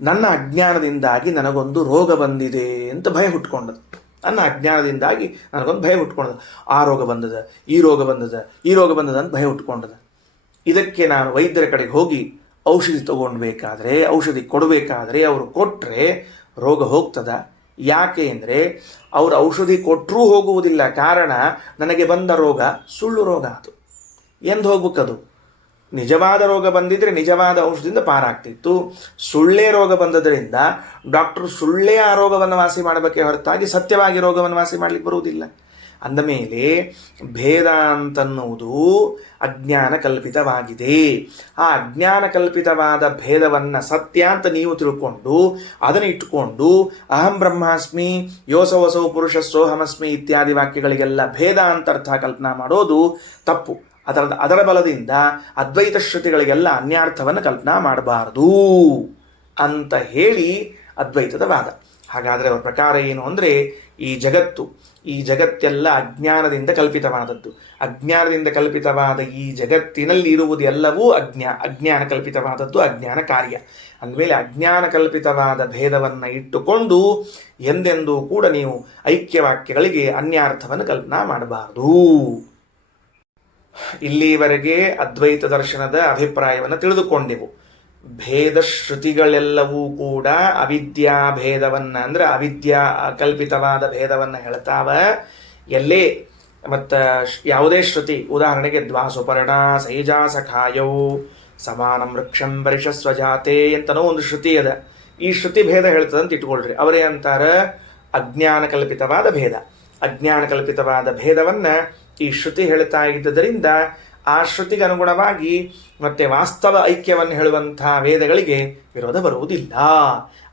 ನನ್ನ ಅಜ್ಞಾನದಿಂದಾಗಿ ನನಗೊಂದು ರೋಗ ಬಂದಿದೆ ಅಂತ ಭಯ ಹುಟ್ಕೊಂಡದು. ನನ್ನ ಅಜ್ಞಾನದಿಂದಾಗಿ ನನಗೊಂದು ಭಯ ಹುಟ್ಕೊಂಡದು. ಆ ರೋಗ ಬಂದದ, ಈ ರೋಗ ಬಂದದ ಅಂತ ಭಯ ಹುಟ್ಕೊಂಡದ. ಇದಕ್ಕೆ ನಾನು ವೈದ್ಯರ ಕಡೆಗೆ ಹೋಗಿ ಔಷಧಿ ತಗೊಳ್ಬೇಕಾದ್ರೆ, ಔಷಧಿ ಕೊಡಬೇಕಾದ್ರೆ ಅವರು ಕೊಟ್ಟರೆ ರೋಗ ಹೋಗ್ತದ? ಯಾಕೆ ಅಂದರೆ ಅವರು ಔಷಧಿ ಕೊಟ್ಟರೂ ಹೋಗುವುದಿಲ್ಲ. ಕಾರಣ ನನಗೆ ಬಂದ ರೋಗ ಸುಳ್ಳು ರೋಗ. ಅದು ಎಂದು ಹೋಗ್ಬೇಕದು? ನಿಜವಾದ ರೋಗ ಬಂದಿದ್ರೆ ನಿಜವಾದ ಔಷಧಿಯಿಂದ ಪಾರಾಗ್ತಿತ್ತು. ಸುಳ್ಳೇ ರೋಗ ಬಂದದ್ರಿಂದ ಡಾಕ್ಟರ್ ಸುಳ್ಳೇ ಆ ರೋಗವನ್ನು ವಾಸಿ ಮಾಡಬೇಕೆ ಹೊರತಾಗಿ ಸತ್ಯವಾಗಿ ರೋಗವನ್ನು ವಾಸಿ ಮಾಡಲಿಕ್ಕೆ ಬರುವುದಿಲ್ಲ. ಅಂದಮೇಲೆ ಭೇದ ಅಂತನ್ನುವುದು ಅಜ್ಞಾನ ಕಲ್ಪಿತವಾಗಿದೆ. ಆ ಅಜ್ಞಾನ ಕಲ್ಪಿತವಾದ ಭೇದವನ್ನು ಸತ್ಯ ಅಂತ ನೀವು ತಿಳ್ಕೊಂಡು ಅದನ್ನು ಇಟ್ಟುಕೊಂಡು ಅಹಂ ಬ್ರಹ್ಮಾಸ್ಮಿ ಯೋಸವಸೌ ಪುರುಷಸ್ಸೋಹಮಸ್ಮಿ ಇತ್ಯಾದಿ ವಾಕ್ಯಗಳಿಗೆಲ್ಲ ಭೇದ ಅಂತ ಅರ್ಥ ಕಲ್ಪನಾ ಮಾಡೋದು ತಪ್ಪು. ಅದರ ಬಲದಿಂದ ಅದ್ವೈತ ಶ್ರುತಿಗಳಿಗೆಲ್ಲ ಅನ್ಯಾರ್ಥವನ್ನು ಕಲ್ಪನಾ ಮಾಡಬಾರದು ಅಂತ ಹೇಳಿ ಅದ್ವೈತದ ವಾದ. ಹಾಗಾದರೆ ಅವರ ಪ್ರಕಾರ ಏನು ಅಂದರೆ ಈ ಜಗತ್ತೆಲ್ಲ ಅಜ್ಞಾನದಿಂದ ಕಲ್ಪಿತವಾದದ್ದು. ಅಜ್ಞಾನದಿಂದ ಕಲ್ಪಿತವಾದ ಈ ಜಗತ್ತಿನಲ್ಲಿ ಇರುವುದು ಎಲ್ಲವೂ ಅಜ್ಞಾನ ಕಲ್ಪಿತವಾದದ್ದು, ಅಜ್ಞಾನ ಕಾರ್ಯ. ಅಂದಮೇಲೆ ಅಜ್ಞಾನ ಕಲ್ಪಿತವಾದ ಭೇದವನ್ನು ಇಟ್ಟುಕೊಂಡು ಎಂದೆಂದೂ ಕೂಡ ನೀವು ಐಕ್ಯವಾಕ್ಯಗಳಿಗೆ ಅನ್ಯಾರ್ಥವನ್ನು ಕಲ್ಪನಾ ಮಾಡಬಾರದು. ಇಲ್ಲಿವರೆಗೆ ಅದ್ವೈತ ದರ್ಶನದ ಅಭಿಪ್ರಾಯವನ್ನು ತಿಳಿದುಕೊಂಡೆವು. ಭೇದ ಶ್ರುತಿಗಳೆಲ್ಲವೂ ಕೂಡ ಅವಿದ್ಯಾ ಭೇದವನ್ನ ಅಂದ್ರೆ ಅವಿದ್ಯಾ ಕಲ್ಪಿತವಾದ ಭೇದವನ್ನ ಹೇಳ್ತಾವ. ಎಲ್ಲೇ ಮತ್ತ ಯಾವುದೇ ಶ್ರುತಿ, ಉದಾಹರಣೆಗೆ ದ್ವಾಸುಪರ್ಣ ಸೈಜಾ ಸಖಾಯೌ ಸಮಾನಂ ವೃಕ್ಷಂ ಪರಿಷಸ್ವಜಾತೆ ಅಂತನೋ ಒಂದು ಶ್ರುತಿ ಅದ. ಈ ಶ್ರುತಿ ಭೇದ ಹೇಳ್ತದಂತ ಇಟ್ಕೊಳ್ರಿ. ಅವರೇ ಅಂತಾರ ಅಜ್ಞಾನ ಕಲ್ಪಿತವಾದ ಭೇದ. ಅಜ್ಞಾನ ಕಲ್ಪಿತವಾದ ಭೇದವನ್ನ ಈ ಶ್ರುತಿ ಹೇಳ್ತಾ ಇದ್ದುದರಿಂದ ಆ ಶ್ರುತಿಗೆ ಅನುಗುಣವಾಗಿ ಮತ್ತೆ ವಾಸ್ತವ ಐಕ್ಯವನ್ನು ಹೇಳುವಂತಹ ವೇದಗಳಿಗೆ ವಿರೋಧ ಬರುವುದಿಲ್ಲ.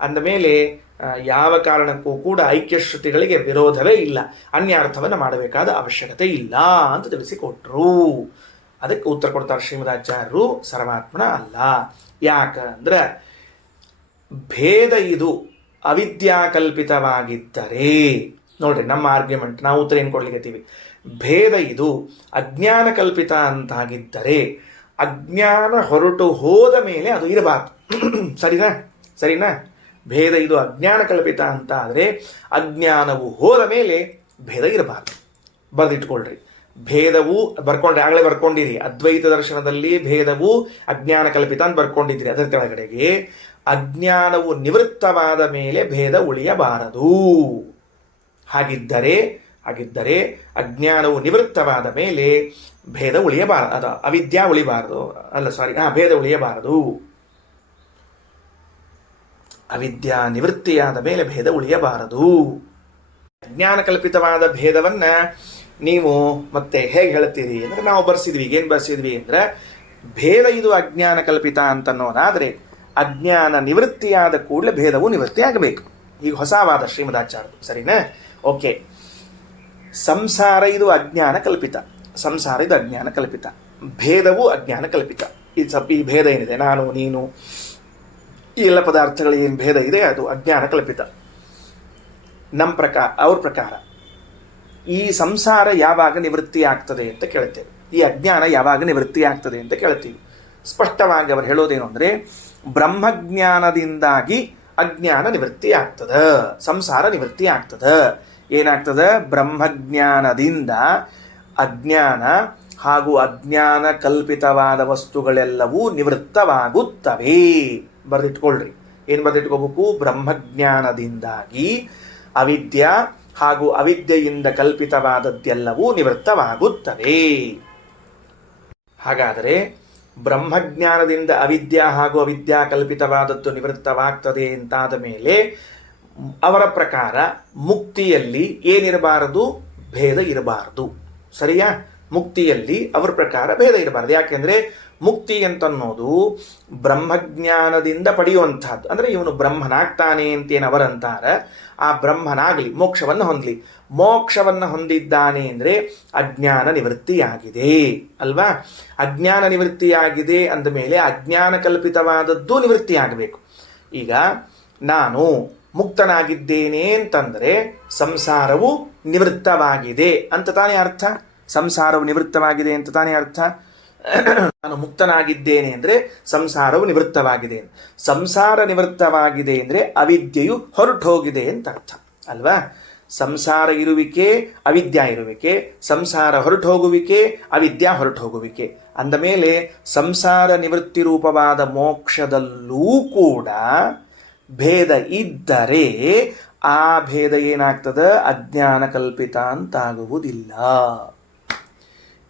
ಅಂದ ಮೇಲೆ ಯಾವ ಕಾರಣಕ್ಕೂ ಕೂಡ ಐಕ್ಯ ಶ್ರುತಿಗಳಿಗೆ ವಿರೋಧವೇ ಇಲ್ಲ, ಅನ್ಯಾರ್ಥವನ್ನು ಮಾಡಬೇಕಾದ ಅವಶ್ಯಕತೆ ಇಲ್ಲ ಅಂತ ತಿಳಿಸಿಕೊಟ್ರು. ಅದಕ್ಕೆ ಉತ್ತರ ಕೊಡ್ತಾರೆ ಶ್ರೀಮದಾಚಾರ್ಯರು, ಸರ್ವಾತ್ಮನ ಅಲ್ಲ. ಯಾಕಂದ್ರೆ ಭೇದ ಇದು ಅವಿದ್ಯಾಕಲ್ಪಿತವಾಗಿದ್ದರೆ, ನೋಡ್ರಿ ನಮ್ಮ ಆರ್ಗ್ಯುಮೆಂಟ್, ನಾವು ಉತ್ತರ ಏನು ಕೊಡ್ಲಿಕ್ಕೀವಿ, ಭೇದ ಇದು ಅಜ್ಞಾನ ಕಲ್ಪಿತ ಅಂತಾಗಿದ್ದರೆ ಅಜ್ಞಾನ ಹೊರಟು ಹೋದ ಮೇಲೆ ಅದು ಇರಬಾರ್ದು. ಸರಿನಾ? ಭೇದ ಇದು ಅಜ್ಞಾನ ಕಲ್ಪಿತ ಅಂತ ಆದರೆ ಅಜ್ಞಾನವು ಹೋದ ಮೇಲೆ ಭೇದ ಇರಬಾರ್ದು. ಬರೆದಿಟ್ಕೊಳ್ರಿ. ಭೇದವು ಆಗಲೇ ಬರ್ಕೊಂಡಿರಿ. ಅದ್ವೈತ ದರ್ಶನದಲ್ಲಿ ಭೇದವು ಅಜ್ಞಾನ ಕಲ್ಪಿತ ಅಂತ ಬರ್ಕೊಂಡಿದ್ರಿ. ಅದರ ಕೆಳಗಡೆಗೆ ಅಜ್ಞಾನವು ನಿವೃತ್ತವಾದ ಮೇಲೆ ಭೇದ ಉಳಿಯಬಾರದು. ಹಾಗಿದ್ದರೆ ಅಜ್ಞಾನವು ನಿವೃತ್ತವಾದ ಮೇಲೆ ಭೇದ ಉಳಿಯಬಾರದು, ಅದು ಅವಿದ್ಯಾ ಉಳಿಬಾರದು, ಭೇದ ಉಳಿಯಬಾರದು. ಅವಿದ್ಯಾ ನಿವೃತ್ತಿಯಾದ ಮೇಲೆ ಭೇದ ಉಳಿಯಬಾರದು. ಅಜ್ಞಾನ ಕಲ್ಪಿತವಾದ ಭೇದವನ್ನ ನೀವು ಮತ್ತೆ ಹೇಗೆ ಹೇಳ್ತೀರಿ ಅಂದ್ರೆ, ನಾವು ಬರ್ಸಿದ್ವಿ. ಏನ್ ಬರ್ಸಿದ್ವಿ ಅಂದ್ರೆ, ಭೇದ ಇದು ಅಜ್ಞಾನ ಕಲ್ಪಿತ ಅಂತನ್ನೋದಾದ್ರೆ ಅಜ್ಞಾನ ನಿವೃತ್ತಿಯಾದ ಕೂಡಲೇ ಭೇದವು ನಿವೃತ್ತಿ ಆಗಬೇಕು. ಈಗ ಹೊಸವಾದ ಶ್ರೀಮದಾಚಾರ್ಯರು. ಸರಿನಾ? ಓಕೆ. ಸಂಸಾರ ಇದು ಅಜ್ಞಾನ ಕಲ್ಪಿತ, ಭೇದವು ಅಜ್ಞಾನ ಕಲ್ಪಿತ. ಈ ಭೇದ ಏನಿದೆ, ನಾನು ನೀನು ಈ ಎಲ್ಲ ಪದಾರ್ಥಗಳಿಗೆ ಏನು ಭೇದ ಇದೆ ಅದು ಅಜ್ಞಾನ ಕಲ್ಪಿತ. ಅವ್ರ ಪ್ರಕಾರ ಈ ಸಂಸಾರ ಯಾವಾಗ ನಿವೃತ್ತಿ ಆಗ್ತದೆ ಅಂತ ಕೇಳ್ತೇವೆ, ಈ ಅಜ್ಞಾನ ಯಾವಾಗ ನಿವೃತ್ತಿ ಆಗ್ತದೆ ಅಂತ ಕೇಳ್ತೀವಿ. ಸ್ಪಷ್ಟವಾಗಿ ಅವರು ಹೇಳೋದೇನು ಅಂದ್ರೆ, ಬ್ರಹ್ಮಜ್ಞಾನದಿಂದಾಗಿ ಅಜ್ಞಾನ ನಿವೃತ್ತಿ ಆಗ್ತದ, ಸಂಸಾರ ನಿವೃತ್ತಿ ಆಗ್ತದ. ಏನಾಗ್ತದ? ಬ್ರಹ್ಮಜ್ಞಾನದಿಂದ ಅಜ್ಞಾನ ಹಾಗೂ ಅಜ್ಞಾನ ಕಲ್ಪಿತವಾದ ವಸ್ತುಗಳೆಲ್ಲವೂ ನಿವೃತ್ತವಾಗುತ್ತವೆ. ಬರೆದಿಟ್ಕೊಳ್ರಿ. ಏನು ಬರೆದಿಟ್ಕೋಬೇಕು? ಬ್ರಹ್ಮಜ್ಞಾನದಿಂದಾಗಿ ಅವಿದ್ಯಾ ಹಾಗೂ ಅವಿದ್ಯೆಯಿಂದ ಕಲ್ಪಿತವಾದದ್ದೆಲ್ಲವೂ ನಿವೃತ್ತವಾಗುತ್ತವೆ. ಹಾಗಾದರೆ ಬ್ರಹ್ಮಜ್ಞಾನದಿಂದ ಅವಿದ್ಯಾ ಹಾಗೂ ಅವಿದ್ಯಾ ಕಲ್ಪಿತವಾದದ್ದು ನಿವೃತ್ತವಾಗ್ತದೆ ಅಂತಾದ ಮೇಲೆ ಅವರ ಪ್ರಕಾರ ಮುಕ್ತಿಯಲ್ಲಿ ಏನಿರಬಾರದು? ಭೇದ ಇರಬಾರದು. ಸರಿಯಾ? ಮುಕ್ತಿಯಲ್ಲಿ ಅವರ ಪ್ರಕಾರ ಭೇದ ಇರಬಾರದು. ಯಾಕೆಂದ್ರೆ ಮುಕ್ತಿ ಅಂತನ್ನೋದು ಬ್ರಹ್ಮಜ್ಞಾನದಿಂದ ಪಡೆಯುವಂತಹದ್ದು. ಅಂದ್ರೆ ಇವನು ಬ್ರಹ್ಮನಾಗ್ತಾನೆ ಅಂತೇನು ಅವರಂತಾರ. ಆ ಬ್ರಹ್ಮನಾಗಲಿ, ಮೋಕ್ಷವನ್ನು ಹೊಂದಲಿ. ಮೋಕ್ಷವನ್ನು ಹೊಂದಿದ್ದಾನೆ ಅಂದ್ರೆ ಅಜ್ಞಾನ ನಿವೃತ್ತಿಯಾಗಿದೆ ಅಲ್ವಾ? ಅಜ್ಞಾನ ನಿವೃತ್ತಿಯಾಗಿದೆ ಅಂದ ಮೇಲೆ ಅಜ್ಞಾನ ಕಲ್ಪಿತವಾದದ್ದು ನಿವೃತ್ತಿಯಾಗಬೇಕು. ಈಗ ನಾನು ಮುಕ್ತನಾಗಿದ್ದೇನೆ ಅಂತಂದರೆ ಸಂಸಾರವು ನಿವೃತ್ತವಾಗಿದೆ ಅಂತ ತಾನೇ ಅರ್ಥ. ಸಂಸಾರವು ನಿವೃತ್ತವಾಗಿದೆ ಅಂತ ತಾನೇ ಅರ್ಥ. ನಾನು ಮುಕ್ತನಾಗಿದ್ದೇನೆ ಅಂದರೆ ಸಂಸಾರವು ನಿವೃತ್ತವಾಗಿದೆ. ಸಂಸಾರ ನಿವೃತ್ತವಾಗಿದೆ ಅಂದರೆ ಅವಿದ್ಯೆಯು ಹೊರಟೋಗಿದೆ ಅಂತ ಅರ್ಥ ಅಲ್ವಾ. ಸಂಸಾರ ಇರುವಿಕೆ ಅವಿದ್ಯಾ ಇರುವಿಕೆ, ಸಂಸಾರ ಹೊರಟೋಗುವಿಕೆ ಅವಿದ್ಯಾ ಹೊರಟೋಗುವಿಕೆ. ಅಂದ ಮೇಲೆ ಸಂಸಾರ ನಿವೃತ್ತಿ ರೂಪವಾದ ಮೋಕ್ಷದಲ್ಲೂ ಕೂಡ ಭೇದ ಇದ್ದರೆ ಆ ಭೇದ ಏನಾಗ್ತದೆ? ಅಜ್ಞಾನ ಕಲ್ಪಿತ ಅಂತಾಗುವುದಿಲ್ಲ.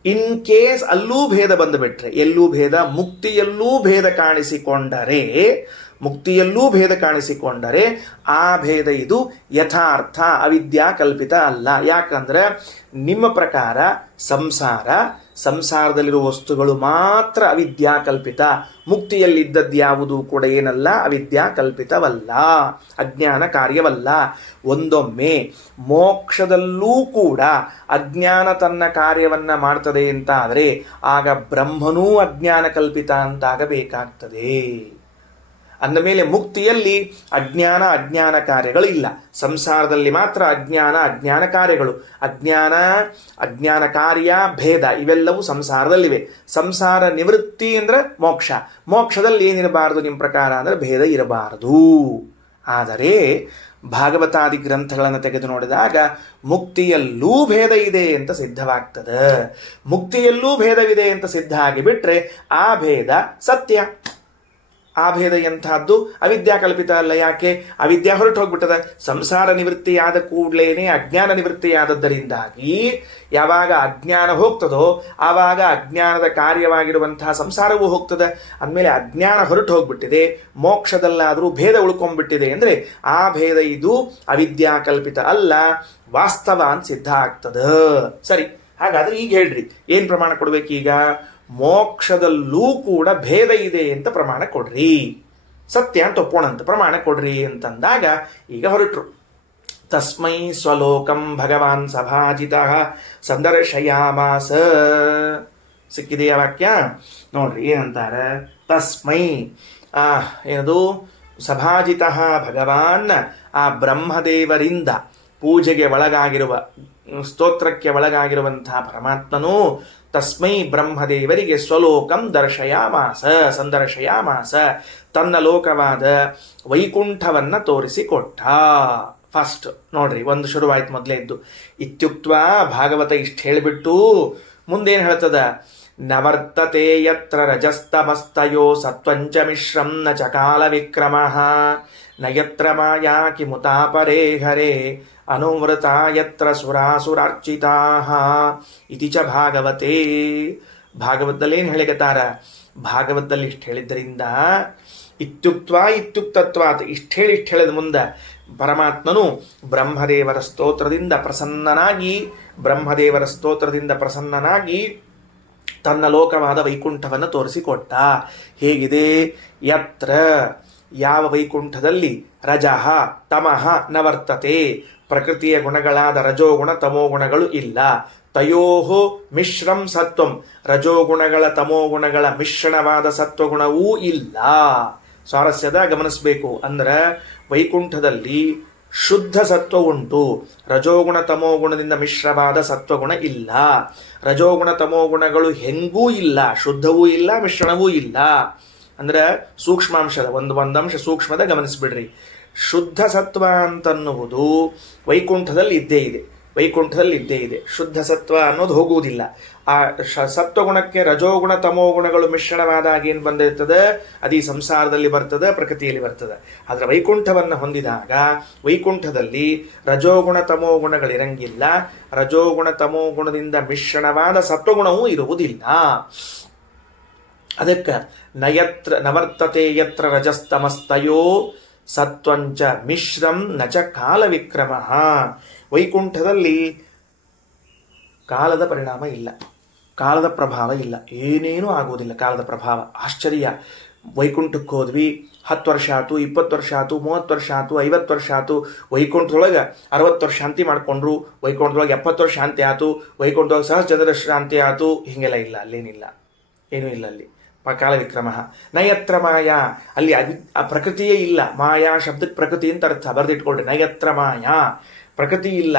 ಇನ್ ಕೇಸ್ ಅಲ್ಲೂ ಭೇದ ಬಂದುಬಿಟ್ರೆ, ಎಲ್ಲೂ ಭೇದ, ಮುಕ್ತಿಯಲ್ಲೂ ಭೇದ ಕಾಣಿಸಿಕೊಂಡರೆ, ಮುಕ್ತಿಯಲ್ಲೂ ಭೇದ ಕಾಣಿಸಿಕೊಂಡರೆ ಆ ಭೇದ ಇದು ಯಥಾರ್ಥ ಅವಿದ್ಯಾ ಕಲ್ಪಿತ ಅಲ್ಲ. ಯಾಕಂದ್ರೆ ನಿಮ್ಮ ಪ್ರಕಾರ ಸಂಸಾರದಲ್ಲಿರುವ ವಸ್ತುಗಳು ಮಾತ್ರ ಅವಿದ್ಯಾ ಕಲ್ಪಿತ, ಮುಕ್ತಿಯಲ್ಲಿದ್ದದ್ದು ಯಾವುದೂ ಕೂಡ ಏನಲ್ಲ, ಅವಿದ್ಯಾ ಕಲ್ಪಿತವಲ್ಲ, ಅಜ್ಞಾನ ಕಾರ್ಯವಲ್ಲ. ಒಂದೊಮ್ಮೆ ಮೋಕ್ಷದಲ್ಲೂ ಕೂಡ ಅಜ್ಞಾನ ತನ್ನ ಕಾರ್ಯವನ್ನ ಮಾಡ್ತದೆ ಅಂತ ಆದರೆ ಆಗ ಬ್ರಹ್ಮನೂ ಅಜ್ಞಾನ ಕಲ್ಪಿತ ಅಂತಾಗಬೇಕಾಗ್ತದೆ. ಅಂದ ಮೇಲೆ ಮುಕ್ತಿಯಲ್ಲಿ ಅಜ್ಞಾನ ಕಾರ್ಯಗಳು ಇಲ್ಲ, ಸಂಸಾರದಲ್ಲಿ ಮಾತ್ರ ಅಜ್ಞಾನ ಕಾರ್ಯಗಳು. ಅಜ್ಞಾನ ಕಾರ್ಯ ಭೇದ ಇವೆಲ್ಲವೂ ಸಂಸಾರದಲ್ಲಿವೆ. ಸಂಸಾರ ನಿವೃತ್ತಿ ಅಂದ್ರೆ ಮೋಕ್ಷದಲ್ಲಿ ಏನಿರಬಾರದು ನಿಮ್ಮ ಪ್ರಕಾರ ಅಂದ್ರೆ ಭೇದ ಇರಬಾರದು. ಆದರೆ ಭಾಗವತಾದಿ ಗ್ರಂಥಗಳನ್ನು ತೆಗೆದು ನೋಡಿದಾಗ ಮುಕ್ತಿಯಲ್ಲೂ ಭೇದ ಇದೆ ಅಂತ ಸಿದ್ಧವಾಗ್ತದೆ. ಮುಕ್ತಿಯಲ್ಲೂ ಭೇದವಿದೆ ಅಂತ ಸಿದ್ಧ ಆಗಿಬಿಟ್ರೆ ಆ ಭೇದ ಸತ್ಯ. ಆ ಭೇದ ಎಂಥದ್ದು? ಅವಿದ್ಯಾ ಕಲ್ಪಿತ ಅಲ್ಲ. ಯಾಕೆ? ಅವಿದ್ಯಾ ಹೊರಟು ಹೋಗ್ಬಿಟ್ಟದ. ಸಂಸಾರ ನಿವೃತ್ತಿಯಾದ ಕೂಡಲೇನೆ ಅಜ್ಞಾನ ನಿವೃತ್ತಿಯಾದದ್ದರಿಂದಾಗಿ ಯಾವಾಗ ಅಜ್ಞಾನ ಹೋಗ್ತದೋ ಆವಾಗ ಅಜ್ಞಾನದ ಕಾರ್ಯವಾಗಿರುವಂತಹ ಸಂಸಾರವೂ ಹೋಗ್ತದೆ. ಅಂದಮೇಲೆ ಅಜ್ಞಾನ ಹೊರಟು ಹೋಗ್ಬಿಟ್ಟಿದೆ, ಮೋಕ್ಷದಲ್ಲಾದರೂ ಭೇದ ಉಳ್ಕೊಂಡ್ಬಿಟ್ಟಿದೆ ಅಂದರೆ ಆ ಭೇದ ಇದು ಅವಿದ್ಯಾ ಕಲ್ಪಿತ ಅಲ್ಲ, ವಾಸ್ತವ ಅಂತ ಸಿದ್ಧ ಆಗ್ತದ. ಸರಿ, ಹಾಗಾದ್ರೆ ಈಗ ಹೇಳ್ರಿ, ಏನ್ ಪ್ರಮಾಣ ಕೊಡ್ಬೇಕೀಗ? ಮೋಕ್ಷದಲ್ಲೂ ಕೂಡ ಭೇದ ಇದೆ ಅಂತ ಪ್ರಮಾಣ ಕೊಡ್ರಿ, ಸತ್ಯ ಅಂತ ಒಪ್ಪೋಣಂತ ಪ್ರಮಾಣ ಕೊಡ್ರಿ ಅಂತಂದಾಗ ಈಗ ಹೊರಟ್ರು. ತಸ್ಮೈ ಸ್ವಲೋಕಂ ಭಗವಾನ್ ಸಭಾಜಿತಃ ಸಂದರ್ಶಯಾಮಾಸ. ಸಿಕ್ಕಿದೆಯಾ ವಾಕ್ಯ? ನೋಡ್ರಿ ಏನಂತಾರೆ. ತಸ್ಮೈ ಏನದು? ಸಭಾಜಿತಃ ಭಗವಾನ್, ಆ ಬ್ರಹ್ಮದೇವರಿಂದ ಪೂಜೆಗೆ ಒಳಗಾಗಿರುವ, ಸ್ತೋತ್ರಕ್ಕೆ ಒಳಗಾಗಿರುವಂತಹ ಪರಮಾತ್ಮನು ತಸ್ಮೈ ಬ್ರಹ್ಮದೇವರಿಗೆ ಸ್ವಲೋಕಂ ಸಂದರ್ಶಯಾಮಾಸ, ತನ್ನ ಲೋಕವಾದ ವೈಕುಂಠವನ್ನ ತೋರಿಸಿಕೊಟ್ಟ. ಫಸ್ಟ್ ನೋಡ್ರಿ, ಒಂದು ಶುರುವಾಯ್ತು ಮೊದಲೇದ್ದು. ಇತ್ಯುಕ್ತ ಭಾಗವತ ಇಷ್ಟು ಹೇಳಿಬಿಟ್ಟು ಮುಂದೇನು ಹೇಳ್ತದ? ನವರ್ತತೆ ಯತ್ರ ರಜಸ್ತಮಸ್ತಯೋ ಸತ್ವಂಚ ಮಿಶ್ರಂ ನ ಚಕಾಲ ವಿಕ್ರಮಃ ನ ಯತ್ರ ಮಾಯಾ ಕಿಮುತಾಪರೇ ಹರೇ ಅನುವೃತ ಯತ್ರ ಸುರಾಸುರಾರ್ಚಿತಾಃ ಇತಿ ಚ ಭಾಗವತೆ. ಭಾಗವತದಲ್ಲಿ ಏನು ಹೇಳಿಕತ್ತಾರ? ಭಾಗವತದಲ್ಲಿ ಇಷ್ಟು ಹೇಳಿದ್ದರಿಂದ ಇತ್ಯುಕ್ತತ್ವಾತ್ ಇಷ್ಟು ಹೇಳಿದ ಮುಂದೆ ಪರಮಾತ್ಮನು ಬ್ರಹ್ಮದೇವರ ಸ್ತೋತ್ರದಿಂದ ಪ್ರಸನ್ನನಾಗಿ ತನ್ನ ಲೋಕವಾದ ವೈಕುಂಠವನ್ನು ತೋರಿಸಿಕೊಟ್ಟ. ಹೇಗಿದೆ? ಯತ್ರ, ಯಾವ ವೈಕುಂಠದಲ್ಲಿ ರಜಃ ತಮಃ ನ ವರ್ತತೆ, ಪ್ರಕೃತಿಯ ಗುಣಗಳಾದ ರಜೋಗುಣ ತಮೋಗುಣಗಳು ಇಲ್ಲ. ತಯೋಹೋ ಮಿಶ್ರಂ ಸತ್ವಂ, ರಜೋಗುಣಗಳ ತಮೋಗುಣಗಳ ಮಿಶ್ರಣವಾದ ಸತ್ವಗುಣವೂ ಇಲ್ಲ. ಸ್ವಾರಸ್ಯದ ಗಮನಿಸಬೇಕು. ಅಂದ್ರೆ ವೈಕುಂಠದಲ್ಲಿ ಶುದ್ಧ ಸತ್ವ ಉಂಟು, ರಜೋಗುಣ ತಮೋಗುಣದಿಂದ ಮಿಶ್ರವಾದ ಸತ್ವಗುಣ ಇಲ್ಲ. ರಜೋಗುಣ ತಮೋಗುಣಗಳು ಹೆಂಗೂ ಇಲ್ಲ, ಶುದ್ಧವೂ ಇಲ್ಲ, ಮಿಶ್ರಣವೂ ಇಲ್ಲ. ಅಂದ್ರೆ ಸೂಕ್ಷ್ಮಾಂಶದ ಒಂದಂಶ ಸೂಕ್ಷ್ಮದ ಗಮನಿಸ್ಬಿಡ್ರಿ. ಶುದ್ಧ ಸತ್ವ ಅಂತನ್ನುವುದು ವೈಕುಂಠದಲ್ಲಿ ಇದ್ದೇ ಇದೆ. ಶುದ್ಧ ಸತ್ವ ಅನ್ನೋದು ಹೋಗುವುದಿಲ್ಲ. ಆ ಸತ್ವಗುಣಕ್ಕೆ ರಜೋಗುಣ ತಮೋಗುಣಗಳು ಮಿಶ್ರಣವಾದಾಗ ಏನು ಬಂದಿರ್ತದೆ? ಅದು ಈ ಸಂಸಾರದಲ್ಲಿ ಬರ್ತದೆ, ಪ್ರಕೃತಿಯಲ್ಲಿ ಬರ್ತದೆ. ಆದರೆ ವೈಕುಂಠವನ್ನು ಹೊಂದಿದಾಗ ವೈಕುಂಠದಲ್ಲಿ ರಜೋಗುಣ ತಮೋಗುಣಗಳಿರಂಗಿಲ್ಲ, ರಜೋಗುಣ ತಮೋಗುಣದಿಂದ ಮಿಶ್ರಣವಾದ ಸತ್ವಗುಣವೂ ಇರುವುದಿಲ್ಲ. ಅದಕ್ಕೆ ನವರ್ತತೆ ಯತ್ರ ರಜಸ್ತಮಸ್ತಯೋ ಸತ್ವಂಚ ಮಿಶ್ರಂ ನಚ ಕಾಲ ವಿಕ್ರಮ. ವೈಕುಂಠದಲ್ಲಿ ಕಾಲದ ಪರಿಣಾಮ ಇಲ್ಲ, ಕಾಲದ ಪ್ರಭಾವ ಇಲ್ಲ, ಏನೇನೂ ಆಗುವುದಿಲ್ಲ ಕಾಲದ ಪ್ರಭಾವ. ಆಶ್ಚರ್ಯ. ವೈಕುಂಠಕ್ಕೆ ಹೋದ್ವಿ, 10 ವರ್ಷ ಆಯ್ತು, 20 ವರ್ಷ ಆಯ್ತು, 30 ವರ್ಷ ಆಯ್ತು, 50 ವರ್ಷ ಆಯ್ತು. ವೈಕುಂಠದೊಳಗೆ 60 ವರ್ಷ ಶಾಂತಿ ಮಾಡ್ಕೊಂಡ್ರು, ವೈಕುಂಠದೊಳಗೆ 70 ವರ್ಷ ಶಾಂತಿ ಆಯ್ತು, ವೈಕುಂಠದೊಳಗೆ ಸಹಸ್ರ ಶಾಂತಿ ಆಯ್ತು. ಹೀಗೆಲ್ಲ ಇಲ್ಲ, ಅಲ್ಲೇನಿಲ್ಲ, ಏನೂ ಇಲ್ಲ ಅಲ್ಲಿ. ಕಾಲವಿಕ್ರಮ. ನಯತ್ರ ಮಾಯಾ, ಅಲ್ಲಿ ಆ ಪ್ರಕೃತಿಯೇ ಇಲ್ಲ. ಮಾಯಾ ಶಬ್ದಕ್ಕೆ ಪ್ರಕೃತಿ ಅಂತ ಅರ್ಥ, ಬರೆದಿಟ್ಕೊಳ್ರಿ. ನಯತ್ರ ಮಾಯಾ, ಪ್ರಕೃತಿ ಇಲ್ಲ.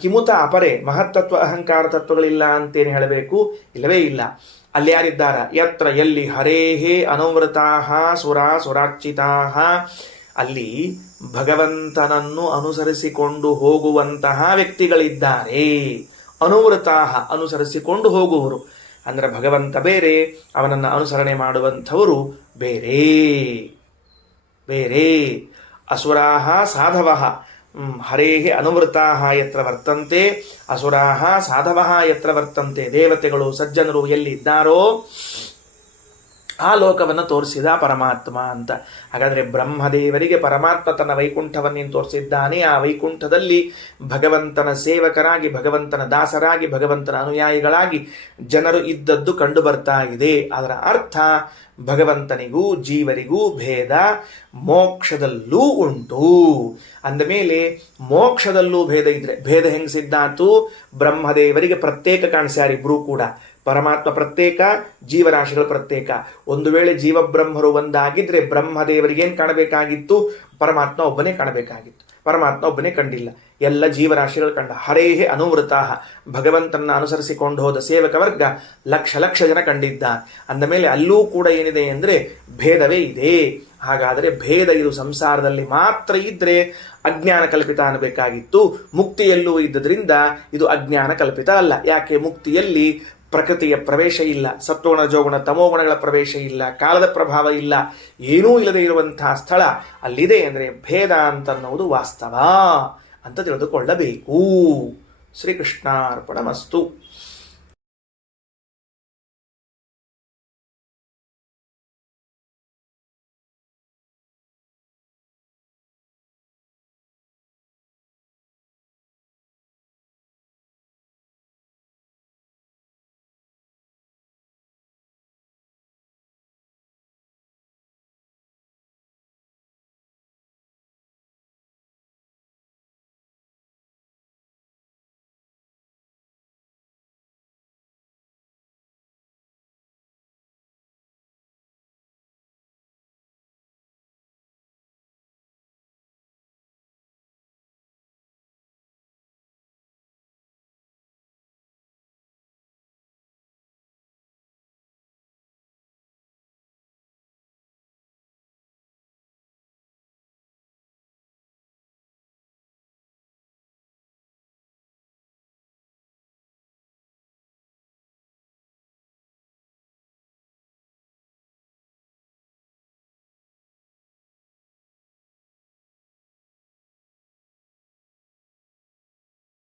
ಕಿಮುತ ಅಪರೆ, ಮಹತ್ತತ್ವ ಅಹಂಕಾರ ತತ್ವಗಳಿಲ್ಲ ಅಂತೇನು ಹೇಳಬೇಕು? ಇಲ್ಲವೇ ಇಲ್ಲ. ಅಲ್ಲಿ ಯಾರಿದ್ದಾರ? ಯತ್ರ, ಎಲ್ಲಿ ಹರೇಹೇ ಅನುವೃತಾಹ ಸುರಾ ಸುರಾರ್ಚಿತಾಹ, ಅಲ್ಲಿ ಭಗವಂತನನ್ನು ಅನುಸರಿಸಿಕೊಂಡು ಹೋಗುವಂತಹ ವ್ಯಕ್ತಿಗಳಿದ್ದಾರೆ. ಅನುವೃತಾಹ, ಅನುಸರಿಸಿಕೊಂಡು ಹೋಗುವರು. ಅಂದರೆ ಭಗವಂತ ಬೇರೆ, ಅವನನ್ನು ಅನುಸರಣೆ ಮಾಡುವಂಥವರು ಬೇರೆ ಬೇರೆ. ಅಸುರಾಹ ಸಾಧವಃ, ಹರೇಃ ಅನುವೃತಾಹ ಯತ್ರ ವರ್ತಂತೆ ಅಸುರಾಹ ಸಾಧವಃ ಯತ್ರ ವರ್ತಂತೆ. ದೇವತೆಗಳು ಸಜ್ಜನರು ಎಲ್ಲಿ ಇದ್ದಾರೋ ಆ ಲೋಕವನ್ನು ತೋರಿಸಿದ ಪರಮಾತ್ಮ ಅಂತ. ಹಾಗಾದರೆ ಬ್ರಹ್ಮದೇವರಿಗೆ ಪರಮಾತ್ಮ ತನ್ನ ವೈಕುಂಠವನ್ನೇನು ತೋರಿಸಿದ್ದಾನೆ, ಆ ವೈಕುಂಠದಲ್ಲಿ ಭಗವಂತನ ಸೇವಕರಾಗಿ, ಭಗವಂತನ ದಾಸರಾಗಿ, ಭಗವಂತನ ಅನುಯಾಯಿಗಳಾಗಿ ಜನರು ಇದ್ದದ್ದು ಕಂಡು ಬರ್ತಾ ಇದೆ. ಅದರ ಅರ್ಥ ಭಗವಂತನಿಗೂ ಜೀವರಿಗೂ ಭೇದ ಮೋಕ್ಷದಲ್ಲೂ ಉಂಟು. ಅಂದಮೇಲೆ ಮೋಕ್ಷದಲ್ಲೂ ಭೇದ ಇದ್ರೆ ಭೇದ ಹೆಂಗೆ ಸಿದ್ಧಾತು? ಬ್ರಹ್ಮದೇವರಿಗೆ ಪ್ರತ್ಯೇಕ ಕಾಣಿಸ್ಯಾರಿಬ್ರೂ ಕೂಡ. ಪರಮಾತ್ಮ ಪ್ರತ್ಯೇಕ, ಜೀವರಾಶಿಗಳು ಪ್ರತ್ಯೇಕ. ಒಂದು ವೇಳೆ ಜೀವಬ್ರಹ್ಮರು ಒಂದಾಗಿದ್ರೆ ಬ್ರಹ್ಮದೇವರಿಗೇನು ಕಾಣಬೇಕಾಗಿತ್ತು? ಪರಮಾತ್ಮ ಒಬ್ಬನೇ ಕಾಣಬೇಕಾಗಿತ್ತು. ಪರಮಾತ್ಮ ಒಬ್ಬನೇ ಕಂಡಿಲ್ಲ, ಎಲ್ಲ ಜೀವರಾಶಿಗಳು ಕಂಡ. ಹರೇಹೇ ಅನುವೃತಾಹ, ಭಗವಂತನ ಅನುಸರಿಸಿಕೊಂಡು ಹೋದ ಸೇವಕ ವರ್ಗ ಲಕ್ಷ ಲಕ್ಷ ಜನ ಕಂಡಿದ್ದ. ಅಂದ ಮೇಲೆ ಅಲ್ಲೂ ಕೂಡ ಏನಿದೆ ಅಂದರೆ ಭೇದವೇ ಇದೆ. ಹಾಗಾದರೆ ಭೇದ ಇದು ಸಂಸಾರದಲ್ಲಿ ಮಾತ್ರ ಇದ್ರೆ ಅಜ್ಞಾನ ಕಲ್ಪಿತ ಅನ್ನಬೇಕಾಗಿತ್ತು. ಮುಕ್ತಿಯಲ್ಲೂ ಇದ್ದದ್ರಿಂದ ಇದು ಅಜ್ಞಾನ ಕಲ್ಪಿತ ಅಲ್ಲ. ಯಾಕೆ? ಮುಕ್ತಿಯಲ್ಲಿ ಪ್ರಕೃತಿಯ ಪ್ರವೇಶ ಇಲ್ಲ, ಸತ್ವಗುಣ ರಜೋಗುಣ ತಮೋಗುಣಗಳ ಪ್ರವೇಶ ಇಲ್ಲ, ಕಾಲದ ಪ್ರಭಾವ ಇಲ್ಲ, ಏನೂ ಇಲ್ಲದೆ ಇರುವಂತಹ ಸ್ಥಳ ಅಲ್ಲಿದೆ. ಅಂದರೆ ಭೇದ ಅಂತನ್ನುವುದು ವಾಸ್ತವ ಅಂತ ತಿಳಿದುಕೊಳ್ಳಬೇಕು. ಶ್ರೀಕೃಷ್ಣಾರ್ಪಣಮಸ್ತು.